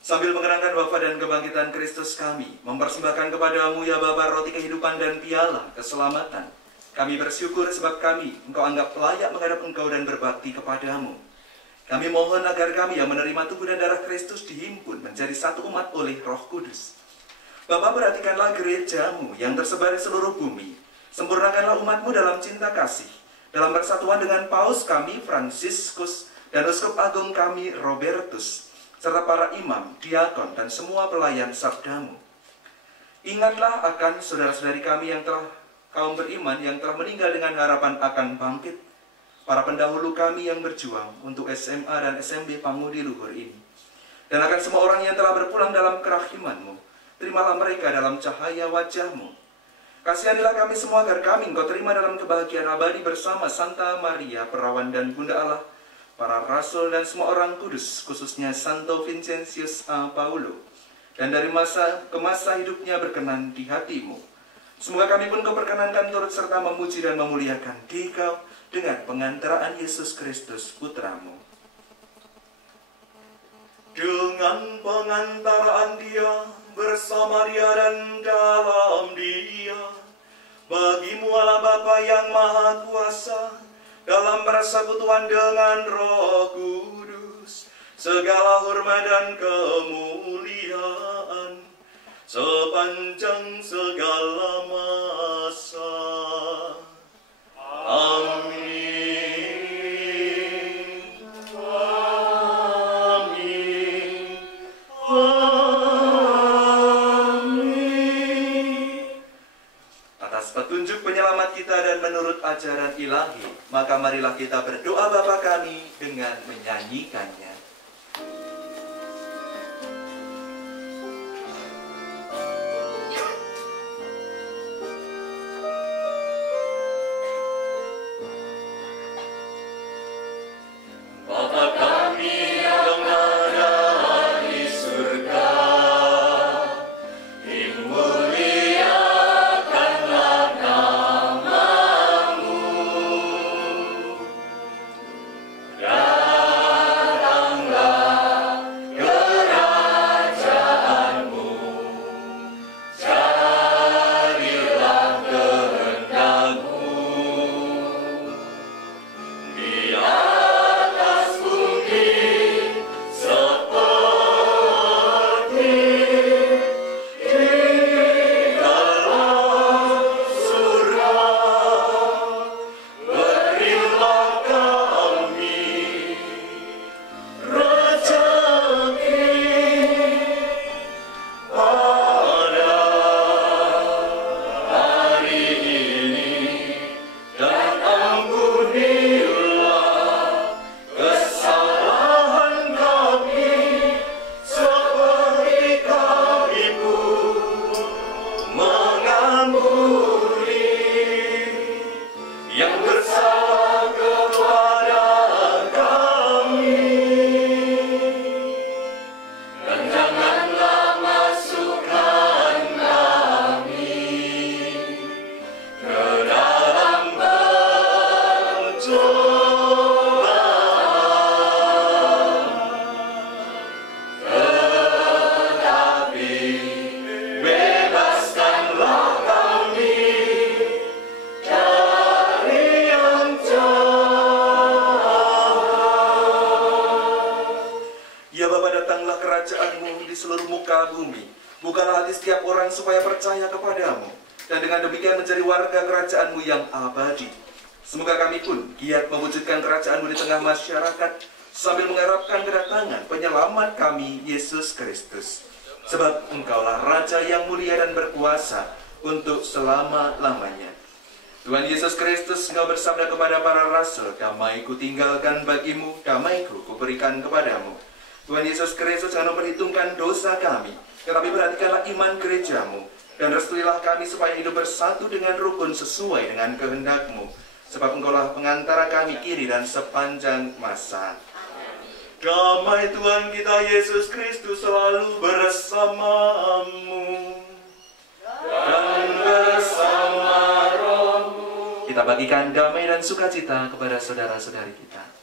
Sambil mengenangkan wafat dan kebangkitan Kristus kami, mempersembahkan kepadamu ya Bapa roti kehidupan dan piala keselamatan. Kami bersyukur sebab kami Engkau anggap layak menghadap Engkau dan berbakti kepadamu. Kami mohon agar kami yang menerima tubuh dan darah Kristus dihimpun menjadi satu umat oleh Roh Kudus. Bapa, perhatikanlah gereja-Mu yang tersebar di seluruh bumi. Sempurnakanlah umat-Mu dalam cinta kasih, dalam persatuan dengan Paus kami Fransiskus dan Uskup Agung kami Robertus, serta para imam, diakon, dan semua pelayan sabda-Mu. Ingatlah akan saudara-saudari kami yang telah kaum beriman yang telah meninggal dengan harapan akan bangkit, para pendahulu kami yang berjuang untuk SMA dan SMB Pangudi Luhur ini, dan akan semua orang yang telah berpulang dalam kerahiman-Mu. Terimalah mereka dalam cahaya wajah-Mu. Kasihanilah kami semua agar kami Engkau terima dalam kebahagiaan abadi bersama Santa Maria, Perawan dan Bunda Allah, para rasul dan semua orang kudus, khususnya Santo Vincentius A. Paulo, dan dari masa ke masa hidupnya berkenan di hati-Mu. Semoga kami pun Kau perkenankan turut serta memuji dan memuliakan Dikau dengan pengantaraan Yesus Kristus Putra-Mu. Dengan pengantaraan Dia, bersama Dia dan dalam Dia, bagi-Mu Allah Bapa yang Maha Kuasa, dalam persekutuan dengan Roh Kudus, segala hormat dan kemuliaan sepanjang segala masa. Amin. Amin. Amin. Atas petunjuk penyelamat kita dan menurut ajaran ilahi, maka marilah kita berdoa Bapa kami dengan menyanyikannya. Bukalah hati setiap orang supaya percaya kepadamu, dan dengan demikian menjadi warga kerajaan-Mu yang abadi. Semoga kami pun giat mewujudkan kerajaan-Mu di tengah masyarakat, sambil mengharapkan kedatangan penyelamat kami, Yesus Kristus. Sebab Engkaulah Raja yang mulia dan berkuasa untuk selama-lamanya. Tuhan Yesus Kristus, Engkau bersabda kepada para rasul, damai ku tinggalkan bagimu, damai ku kuberikan kepadamu. Tuhan Yesus Kristus, jangan memperhitungkan dosa kami, tetapi perhatikanlah iman gerejamu, dan restuilah kami supaya hidup bersatu dengan rukun sesuai dengan kehendak-Mu. Sebab Engkaulah pengantara kami kini dan sepanjang masa. Damai Tuhan kita Yesus Kristus selalu bersamamu dan bersama rohmu. Kita bagikan damai dan sukacita kepada saudara-saudari kita.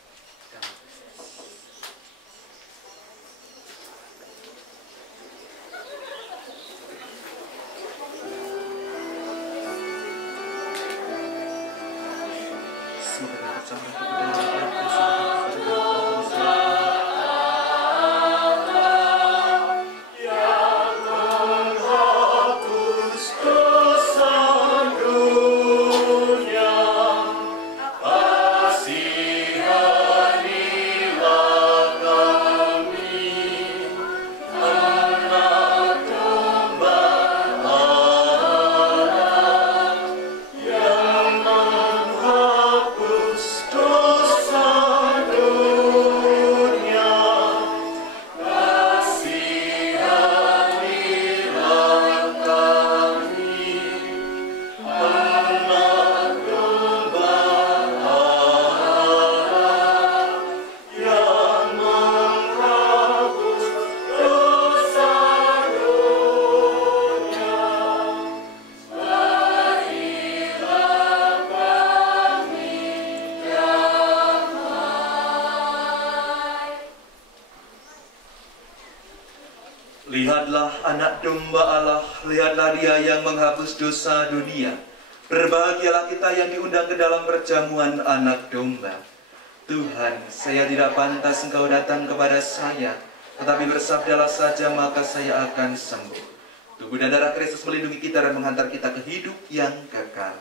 Lihatlah anak domba Allah, lihatlah Dia yang menghapus dosa dunia. Berbahagialah kita yang diundang ke dalam perjamuan anak domba. Tuhan, saya tidak pantas Engkau datang kepada saya, tetapi bersabdalah saja maka saya akan sembuh. Tubuh dan darah Kristus melindungi kita dan menghantar kita ke hidup yang kekal.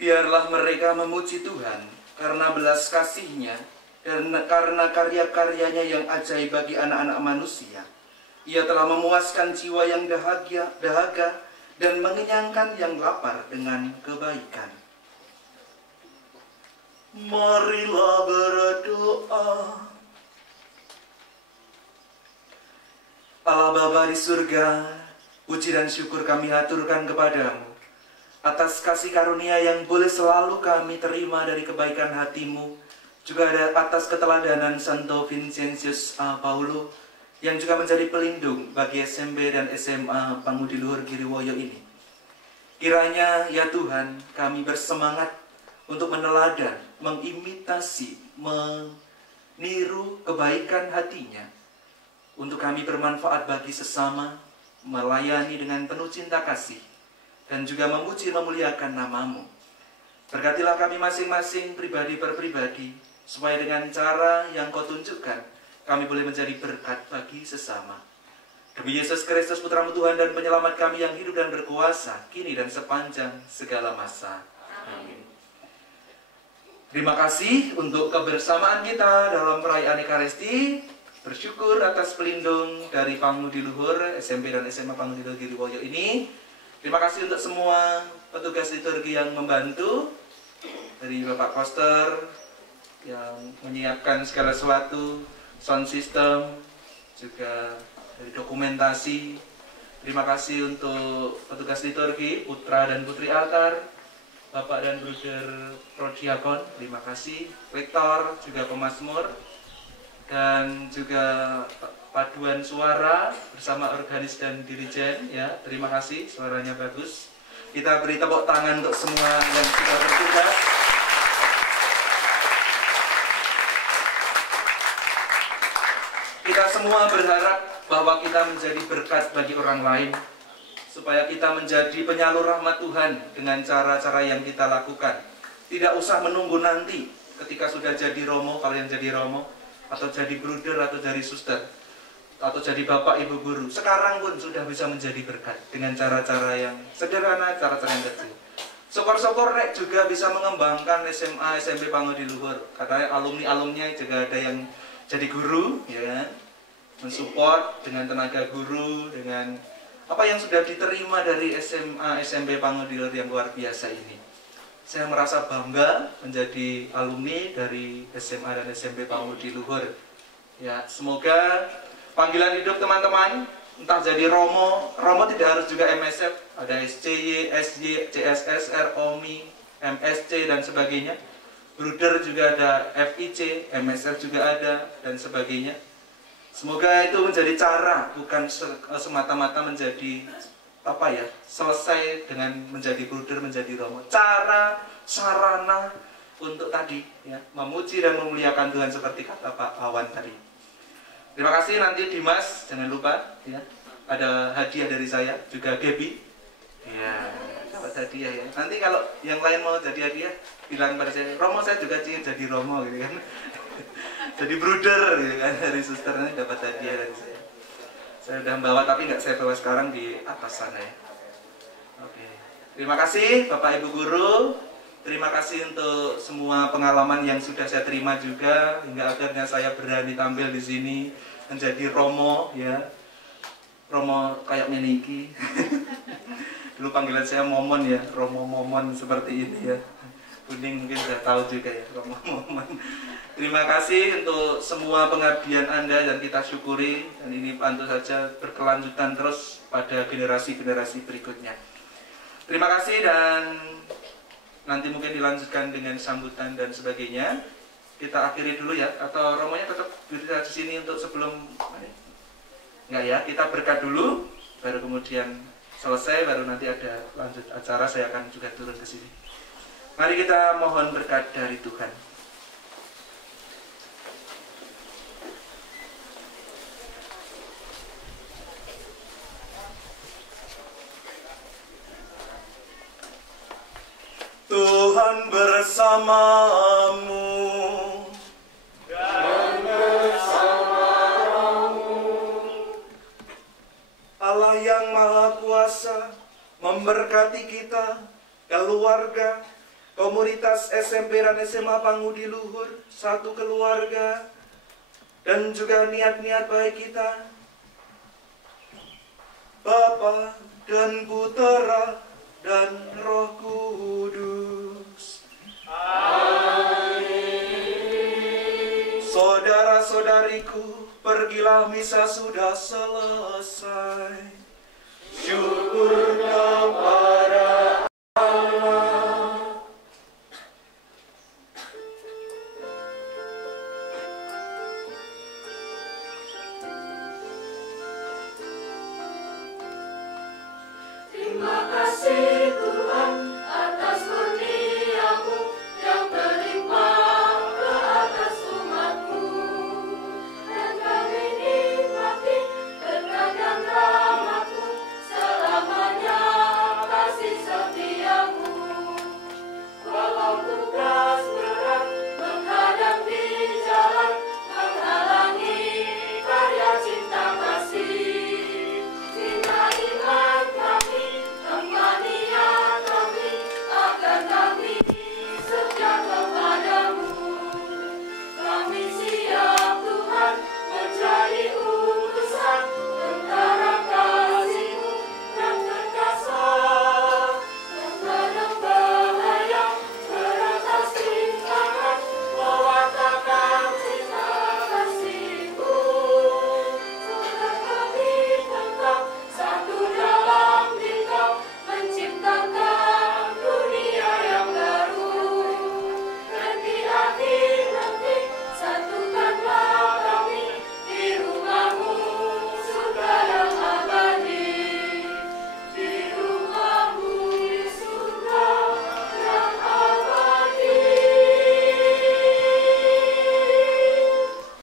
Biarlah mereka memuji Tuhan karena belas kasih-Nya dan karena karya-karyanya yang ajaib bagi anak-anak manusia. Ia telah memuaskan jiwa yang dahaga dan mengenyangkan yang lapar dengan kebaikan. Marilah berdoa. Allah Bapa di surga, puji dan syukur kami haturkan kepadamu atas kasih karunia yang boleh selalu kami terima dari kebaikan hati-Mu, juga atas keteladanan Santo Vincentius A. Paulo yang juga menjadi pelindung bagi SMP dan SMA Pangudiluhur Giriwoyo ini. Kiranya ya Tuhan, kami bersemangat untuk meneladan, mengimitasi, meniru kebaikan hatinya, untuk kami bermanfaat bagi sesama, melayani dengan penuh cinta kasih, dan juga memuji memuliakan nama-Mu. Berkatilah kami masing-masing pribadi per pribadi, supaya dengan cara yang Kau tunjukkan, kami boleh menjadi berkat bagi sesama. Demi Yesus Kristus Putra-Mu Tuhan dan Penyelamat kami yang hidup dan berkuasa, kini dan sepanjang segala masa. Amin. Terima kasih untuk kebersamaan kita dalam perayaan Ekaristi. Bersyukur atas pelindung dari Pangudiluhur SMP dan SMA Pangudiluhur Giriwoyo ini. Terima kasih untuk semua petugas liturgi yang membantu, dari Bapak Koster yang menyiapkan segala sesuatu, sound system, juga dari dokumentasi. Terima kasih untuk petugas liturgi, putra dan putri altar, Bapak dan Bruder Prodiakon, terima kasih, rektor, juga pemazmur, dan juga paduan suara bersama organis dan dirijen, ya, terima kasih, suaranya bagus. Kita beri tepuk tangan untuk semua yang sudah bertugas. Kita semua berharap bahwa kita menjadi berkat bagi orang lain, supaya kita menjadi penyalur rahmat Tuhan dengan cara-cara yang kita lakukan. Tidak usah menunggu nanti ketika sudah jadi romo, kalau yang jadi romo, atau jadi bruder, atau jadi suster, atau jadi bapak ibu guru. Sekarang pun sudah bisa menjadi berkat dengan cara-cara yang sederhana, cara-cara yang kecil. Syukur-syukur Rek juga bisa mengembangkan SMA, SMP Pangudiluhur. Katanya alumni-alumninya juga ada yang jadi guru, ya kan? Mensupport dengan tenaga guru, dengan apa yang sudah diterima dari SMA, SMP Pangudiluhur yang luar biasa ini. Saya merasa bangga menjadi alumni dari SMA dan SMP Pangudiluhur. Ya, semoga panggilan hidup teman-teman, entah jadi Romo tidak harus juga MSF, ada SCY, SY, CSSR, OMI, MSC dan sebagainya. Bruder juga ada FIC, MSF juga ada dan sebagainya. Semoga itu menjadi cara, bukan semata-mata menjadi apa ya, selesai dengan menjadi bruder, menjadi Romo. Cara, sarana untuk tadi ya, memuji dan memuliakan Tuhan seperti kata Pak Awan tadi. Terima kasih. Nanti Dimas jangan lupa ya, ada hadiah dari saya, juga Gaby ya, dapat hadiah ya. Nanti kalau yang lain mau jadi hadiah, bilang pada saya, Romo saya juga ingin jadi Romo gitu kan. Jadi bruder gitu kan, dari suster nanti dapat hadiah dari saya. Saya sudah bawa tapi nggak saya bawa sekarang, di atas sana ya. Oke. Terima kasih Bapak Ibu Guru. Terima kasih untuk semua pengalaman yang sudah saya terima juga, hingga akhirnya saya berani tampil di sini menjadi Romo ya. Romo kayak Meniki. Dulu panggilan saya Momon ya, Romo Momon seperti ini ya. Kuning mungkin sudah tahu juga ya, Romo Momon. Terima kasih untuk semua pengabdian Anda dan kita syukuri, dan ini tentu saja berkelanjutan terus pada generasi-generasi berikutnya. Terima kasih, dan nanti mungkin dilanjutkan dengan sambutan dan sebagainya. Kita akhiri dulu ya, atau romonya tetap di sini untuk sebelum enggak ya, kita berkat dulu, baru kemudian selesai, baru nanti ada lanjut acara, saya akan juga turun ke sini. Mari kita mohon berkat dari Tuhan. Tuhan bersamamu dan bersamamu. Allah yang Maha Kuasa memberkati kita, keluarga, komunitas SMP dan SMA Pangudi Luhur, satu keluarga, dan juga niat-niat baik kita. Bapa dan Putera dan Roh Kudus. Amin. Saudara-saudariku, pergilah, misa sudah selesai. Syukur kepada Allah. Terima kasih